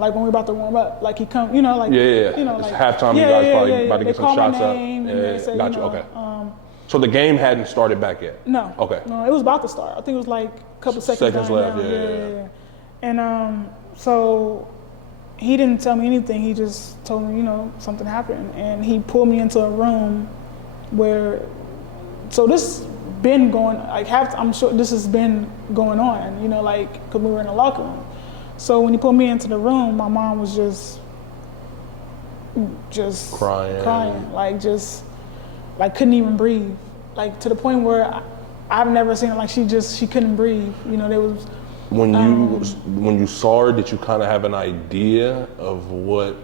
like when we're about to warm up. Like he come, you know, like you know, it's like halftime. You guys probably about to they get some call shots my up. name and they say, Got you. know, Okay. So the game hadn't started back yet. No. Okay. No, it was about to start. I think it was like a couple seconds left. down. Yeah. And so he didn't tell me anything. He just told me, you know, something happened, and he pulled me into a room where. So this been going like I'm sure this has been going on, you know, like because we were in the locker room. So when he pulled me into the room, my mom was just crying, like couldn't even breathe, like to the point where I've never seen it. Like she couldn't breathe. You know, there was. When you saw her, did you kind of have an idea of what?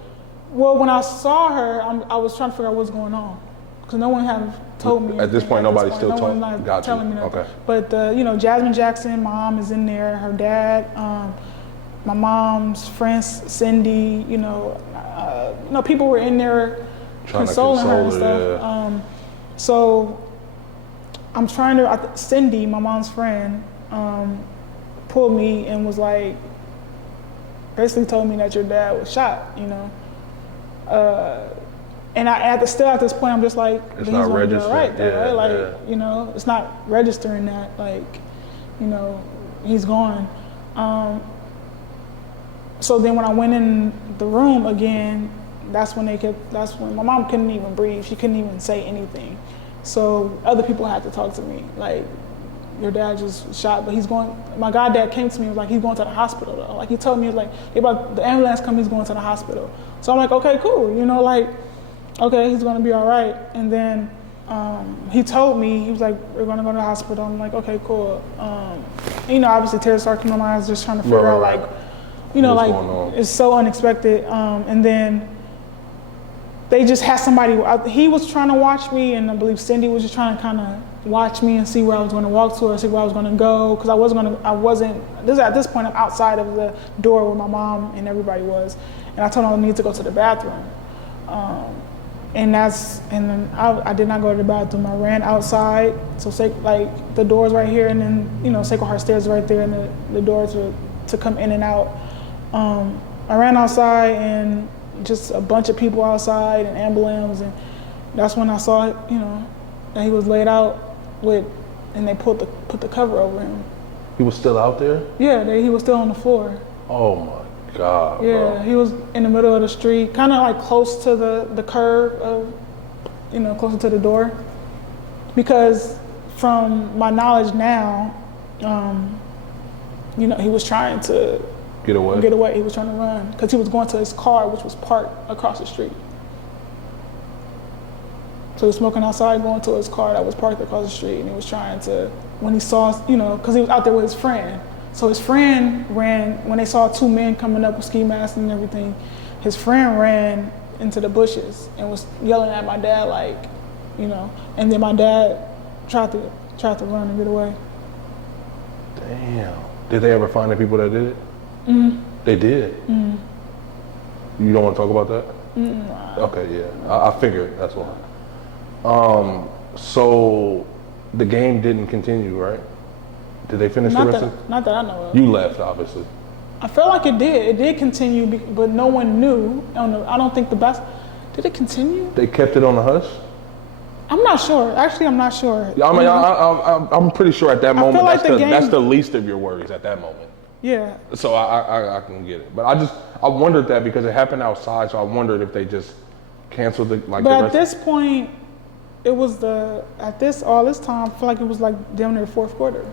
Well, when I saw her, I was trying to figure out what's going on, because no one had told me. At this point, nobody still told. Got telling me nothing. Okay. But you know, Jasmine Jackson, mom is in there. Her dad, my mom's friends, Cindy. You know, people were in there consoling her and stuff. Yeah. So I'm trying to. Cindy, my mom's friend, pulled me and was like, basically told me that your dad was shot. You know. And still at this point, I'm just like, it's not registering, right? Like, you know, it's not registering that, like, you know, he's gone. So then when I went in the room again, that's when my mom couldn't even breathe. She couldn't even say anything. So other people had to talk to me, like, your dad just shot, but he's going. My goddad came to me and was like, he's going to the hospital though. Like he told me, like, about the ambulance come, he's going to the hospital. So I'm like, okay, cool. You know, like, okay, he's gonna be all right. And then he told me, he was like, we're gonna go to the hospital. I'm like, okay, cool. You know, obviously tears start coming to my eyes, just trying to figure out, like, you know, like, it's so unexpected. And then they just had somebody, he was trying to watch me, and I believe Cindy was just trying to kind of watch me and see where I was gonna walk to or see where I was gonna go. Cause at this point, I'm outside of the door where my mom and everybody was. And I told them I need to go to the bathroom. And then I did not go to the bathroom. I ran outside, so like the doors right here, and then, you know, Sacred Heart stairs right there, and the doors to come in and out. I ran outside, and just a bunch of people outside, and ambulance, and that's when I saw, you know, that he was laid out and they put the cover over him. He was still out there? Yeah, he was still on the floor. Oh my God. Yeah, bro. He was in the middle of the street, kind of like close to the curb of, you know, closer to the door. Because from my knowledge now, you know, he was trying to Get away. Get away. He was trying to run because he was going to his car, which was parked across the street. So he was smoking outside, going to his car that was parked across the street, and he was trying to, when he saw, you know, because he was out there with his friend. So his friend ran, when they saw two men coming up with ski masks and everything, his friend ran into the bushes and was yelling at my dad, like, you know, and then my dad tried to run and get away. Damn. Did they ever find the people that did it? Mm-hmm. They did? Mm-hmm. You don't want to talk about that? Mm-hmm. Okay, yeah. I figured, that's why. So the game didn't continue, right? Did they finish the rest of it? Not that I know of. You left, obviously. I felt like it did. It did continue, but no one knew. I don't think the best. Did it continue? They kept it on the hush? I'm not sure. Actually, I'm not sure. Yeah, I mean, I'm pretty sure at that moment like that's the least of your worries at that moment. Yeah. So I can get it, but I wondered that because it happened outside, so I wondered if they just canceled the like. But the at this point, it was all this time. I feel like it was like damn near fourth quarter.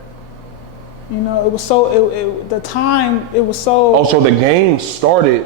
You know, it was so the time it was so. Oh, so the game started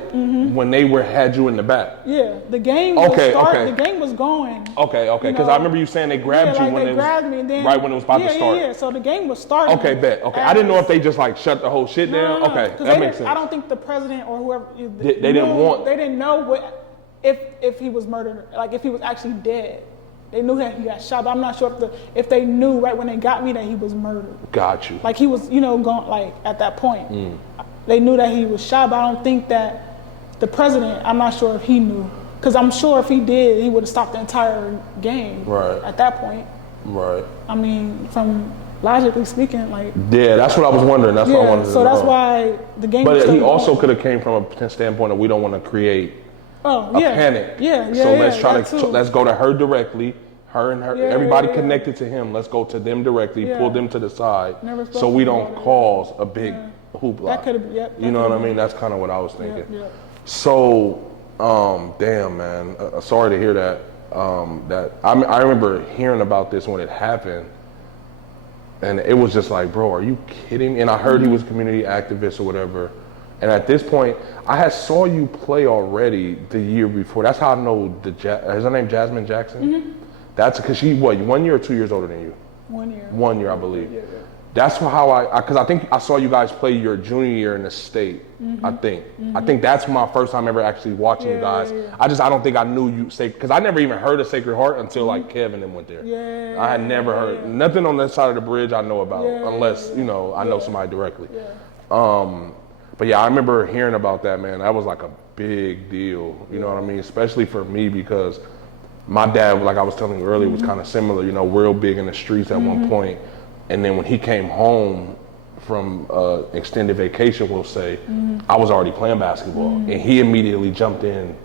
when they had you in the back. Yeah, the game. Okay. The game was going. Okay. Because I remember you saying they grabbed you when they grabbed me and then, right when it was about to start. Yeah. So the game was starting. Okay, bet. Okay, I didn't know if they just like shut the whole shit down. No. Okay, that makes sense. I don't think the president or whoever They didn't want. They didn't know what if he was murdered, like if he was actually dead. They knew that he got shot, but I'm not sure if they knew right when they got me that he was murdered. Got you. Like he was, you know, gone. Like at that point, they knew that he was shot, but I don't think that the president. I'm not sure if he knew, because I'm sure if he did, he would have stopped the entire game. Right. At that point. Right. I mean, from logically speaking, like. Yeah, that's what I was wondering. That's what I wanted to know. So that's why the game. But was he also could have came from a standpoint of we don't want to create a panic. Yeah. So let's go to her directly. Her and everybody connected to him. Let's go to them directly. Pull them to the side, so we don't cause a big hoopla. That could have. Yep. You know what I mean? That's kind of what I was thinking. Yep. So, damn man, sorry to hear that. I remember hearing about this when it happened, and it was just like, bro, are you kidding me? And I heard he was a community activist or whatever. And at this point, I had saw you play already the year before. That's how I know is her name Jasmine Jackson? Mm-hmm. That's because she, 1 year or 2 years older than you? 1 year. 1 year, I believe. Yeah. That's how because I think I saw you guys play your junior year in the state, I think. I think that's my first time ever actually watching you guys. Yeah. I don't think I knew you, because I never even heard of Sacred Heart until like Kevin and went there. Yeah. I had never heard, nothing on that side of the bridge I know about, unless, you know, I know somebody directly. Yeah. But yeah, I remember hearing about that, man. That was like a big deal, you know what I mean? Especially for me, because my dad, like I was telling you earlier, was kind of similar, you know, real big in the streets at one point. And then when he came home from extended vacation, we'll say, I was already playing basketball. And he immediately jumped in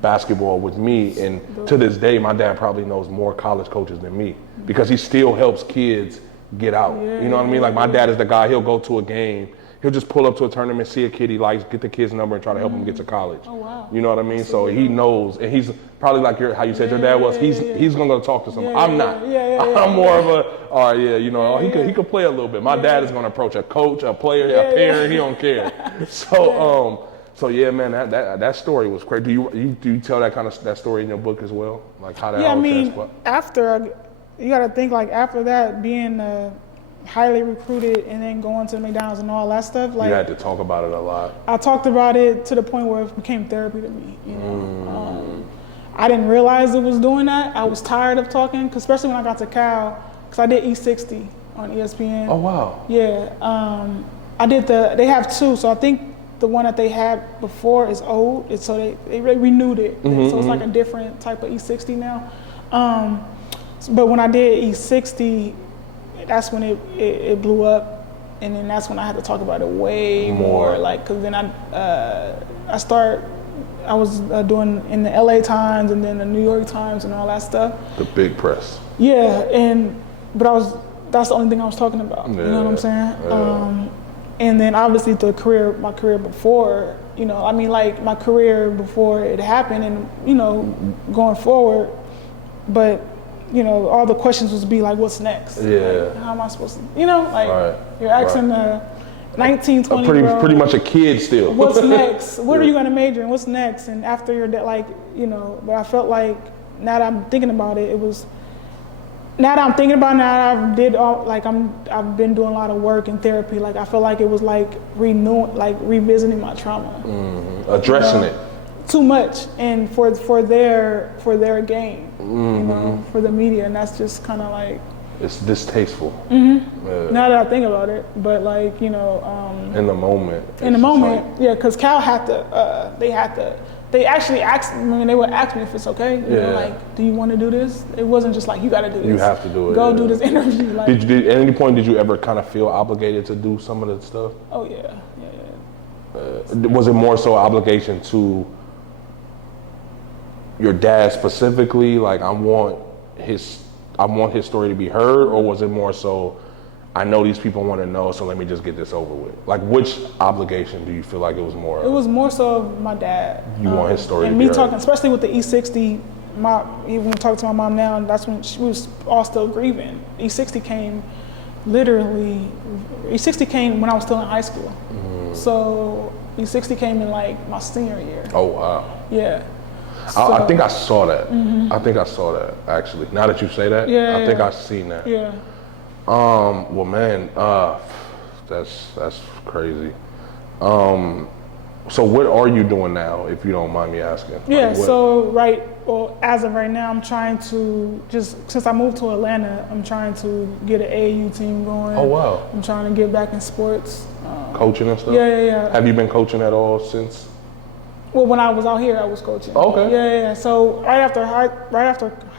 basketball with me. And to this day, my dad probably knows more college coaches than me, because he still helps kids get out. You know what I mean? Like my dad is the guy, he'll go to a game, he'll just pull up to a tournament, see a kid he likes, get the kid's number and try to help him get to college. Oh, wow. You know what I mean? So he knows, and he's probably like how you said your dad was, he's gonna go talk to someone. I'm not. I'm more of a, all right, you know, he could play a little bit. My dad is gonna approach a coach, a player, a parent, he don't care. So yeah, man, that story was crazy. Do you tell that story in your book as well? Like how that all transpired? After, you gotta think like after that, being highly recruited and then going to McDonald's and all that stuff. Like, you had to talk about it a lot. I talked about it to the point where it became therapy to me. You know, I didn't realize it was doing that. I was tired of talking, especially when I got to Cal, because I did E60 on ESPN. Oh wow. Yeah, I did they have two, so I think the one that they had before is old, so they renewed it. So it's like a different type of E60 now. But when I did E60, that's when it blew up, and then that's when I had to talk about it way more. Like, cause then I was doing in the LA Times and then the New York Times and all that stuff. The big press. Yeah, but that's the only thing I was talking about. You know what I'm saying? Yeah. And then obviously my career before, you know, I mean, like my career before it happened, and you know, going forward, but. You know, all the questions would be like, what's next? Yeah. Like, how am I supposed to, you know, like you're asking 19, 20, pretty much a kid still. What's next? What are you going to major in? What's next? And after you're like, but I felt like now that I'm thinking about it, I've been doing a lot of work in therapy. Like I feel like it was like revisiting my trauma. Mm-hmm. Addressing it. Too much, and for their gain, for the media, and that's just kind of like it's distasteful. Mm-hmm. Now that I think about it, but like in the moment, yeah, because Cal had to, they actually asked. They would ask me if it's okay. You know, like, do you want to do this? It wasn't just like you got to do this. You have to do it. Go do this interview. Like, at any point did you ever kind of feel obligated to do some of the stuff? Oh yeah. Was it more so obligation to your dad specifically? Like I want his story to be heard, or was it more so I know these people want to know, so let me just get this over with? Like, which obligation do you feel like it was more? It was more so of my dad. You want his story and to be me talking, heard. especially with the E60. Even talking to my mom now, and that's when she was all still grieving. E60 came when I was still in high school. So E60 came in like my senior year. Oh wow. Yeah. So, I think I saw that. I think I saw that actually. Now that you say that, I think I've seen that. Yeah. Well, man, that's crazy. So what are you doing now, if you don't mind me asking? Yeah. As of right now, I'm trying to since I moved to Atlanta, I'm trying to get an AAU team going. Oh wow. I'm trying to get back in sports. Coaching and stuff? Yeah. Have you been coaching at all since? Well, when I was out here, I was coaching. Okay. Yeah. So right after high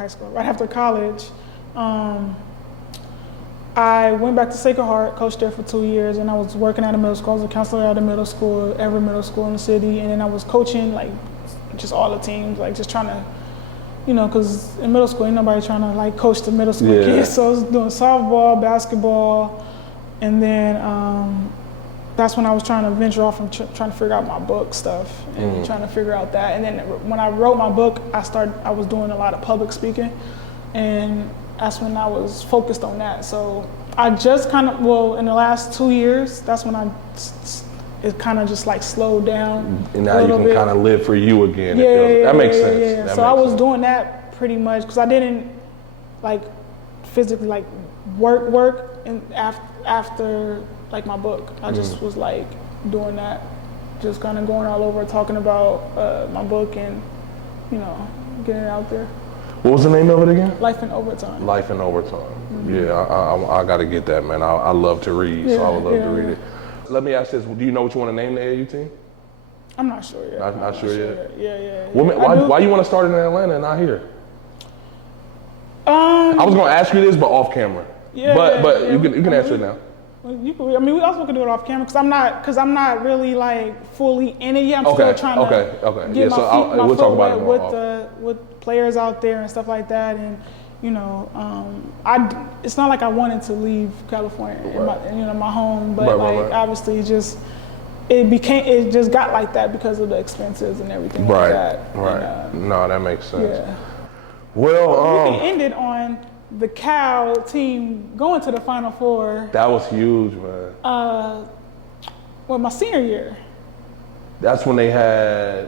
school, right after college, I went back to Sacred Heart, coached there for 2 years, and I was working at a middle school. I was a counselor at a middle school, every middle school in the city, and then I was coaching like just all the teams, like just trying to, because in middle school, ain't nobody trying to like coach the middle school kids. So I was doing softball, basketball, and then that's when I was trying to venture off and trying to figure out my book stuff and trying to figure out that. And then when I wrote my book, I was doing a lot of public speaking, and that's when I was focused on that. So I just in the last 2 years, that's when it kind of just like slowed down. And now you can kind of live for you again. That makes sense. So I was doing that pretty much because I didn't like physically like work and after like my book. I just was like doing that, just kind of going all over talking about my book and getting it out there. What was the name of it again? Life in Overtime. Life in Overtime. Yeah, I got to get that, man. I love to read, so I would love to read it. Let me ask this: do you know what you want to name the AAU team? I'm not sure yet. Not sure yet. Yeah. Why you want to start in Atlanta and not here? I was gonna ask you this, but off camera. But you can answer it now. We also can do it off camera because I'm not really like fully in it yet. I'm still trying to get my we'll talk about it more with players out there and stuff like that. And it's not like I wanted to leave California, my home, but obviously it just got like that because of the expenses and everything like that. Right. And, no, that makes sense. Yeah. Well, we can end it on the Cal team going to the Final Four. That was huge, man. My senior year. That's when they had.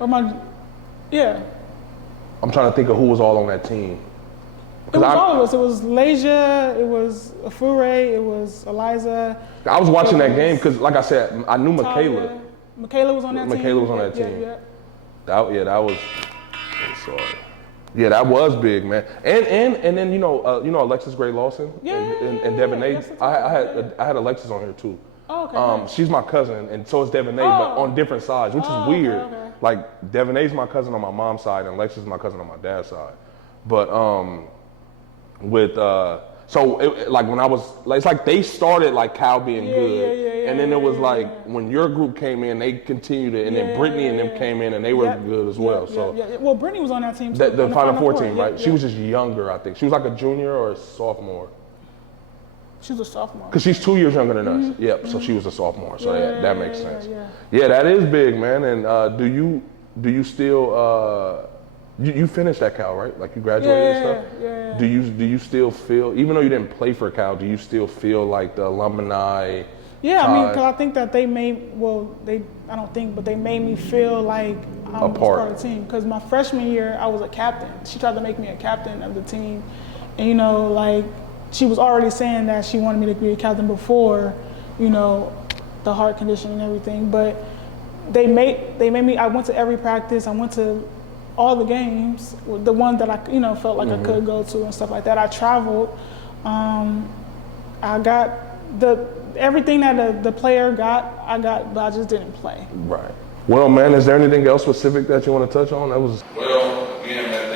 Yeah. I'm trying to think of who was all on that team. It was all of us. It was Leja, it was Afure, it was Eliza. I was watching that game because, like I said, I knew Michaela. Michaela was on that team. Michaela was on that team. Yeah. That was. I'm sorry. Yeah, that was big, man. And then Alexis Gray Lawson and Devin Nace. I had Alexis on here too. Oh, okay. She's my cousin, and so is Devin Nace, but on different sides, which is weird. Okay. Like Devin Nace is my cousin on my mom's side, and Alexis is my cousin on my dad's side. But when I was, it's like they started like Cal being good, and then it was like when your group came in, they continued it, and then Brittany and them came in, and they were good as well. Well, Brittany was on that team too. The Final Four team, right? She was just younger, I think. She was like a junior or a sophomore. She was a sophomore. Because she's 2 years younger than us. Yep. So she was a sophomore. So that makes sense. Yeah, that is big, man. And do you still? You finished at Cal, right? Like you graduated and stuff? Yeah. Do you still feel, even though you didn't play for Cal, do you still feel like the alumni Yeah, I mean, tied? because I think that they made, I don't think, but they made me feel like I was part of the team. Because my freshman year, I was a captain. She tried to make me a captain of the team. And, you know, like, she was already saying that she wanted me to be a captain before, you know, the heart condition and everything. But they made me, I went to every practice. I went to all the games, the one that I, you know, felt like I could go to and stuff like that. I traveled. I got everything that the player got, I got, but I just didn't play. Right. Well, man, is there anything else specific that you want to touch on? That was. Well, again, man,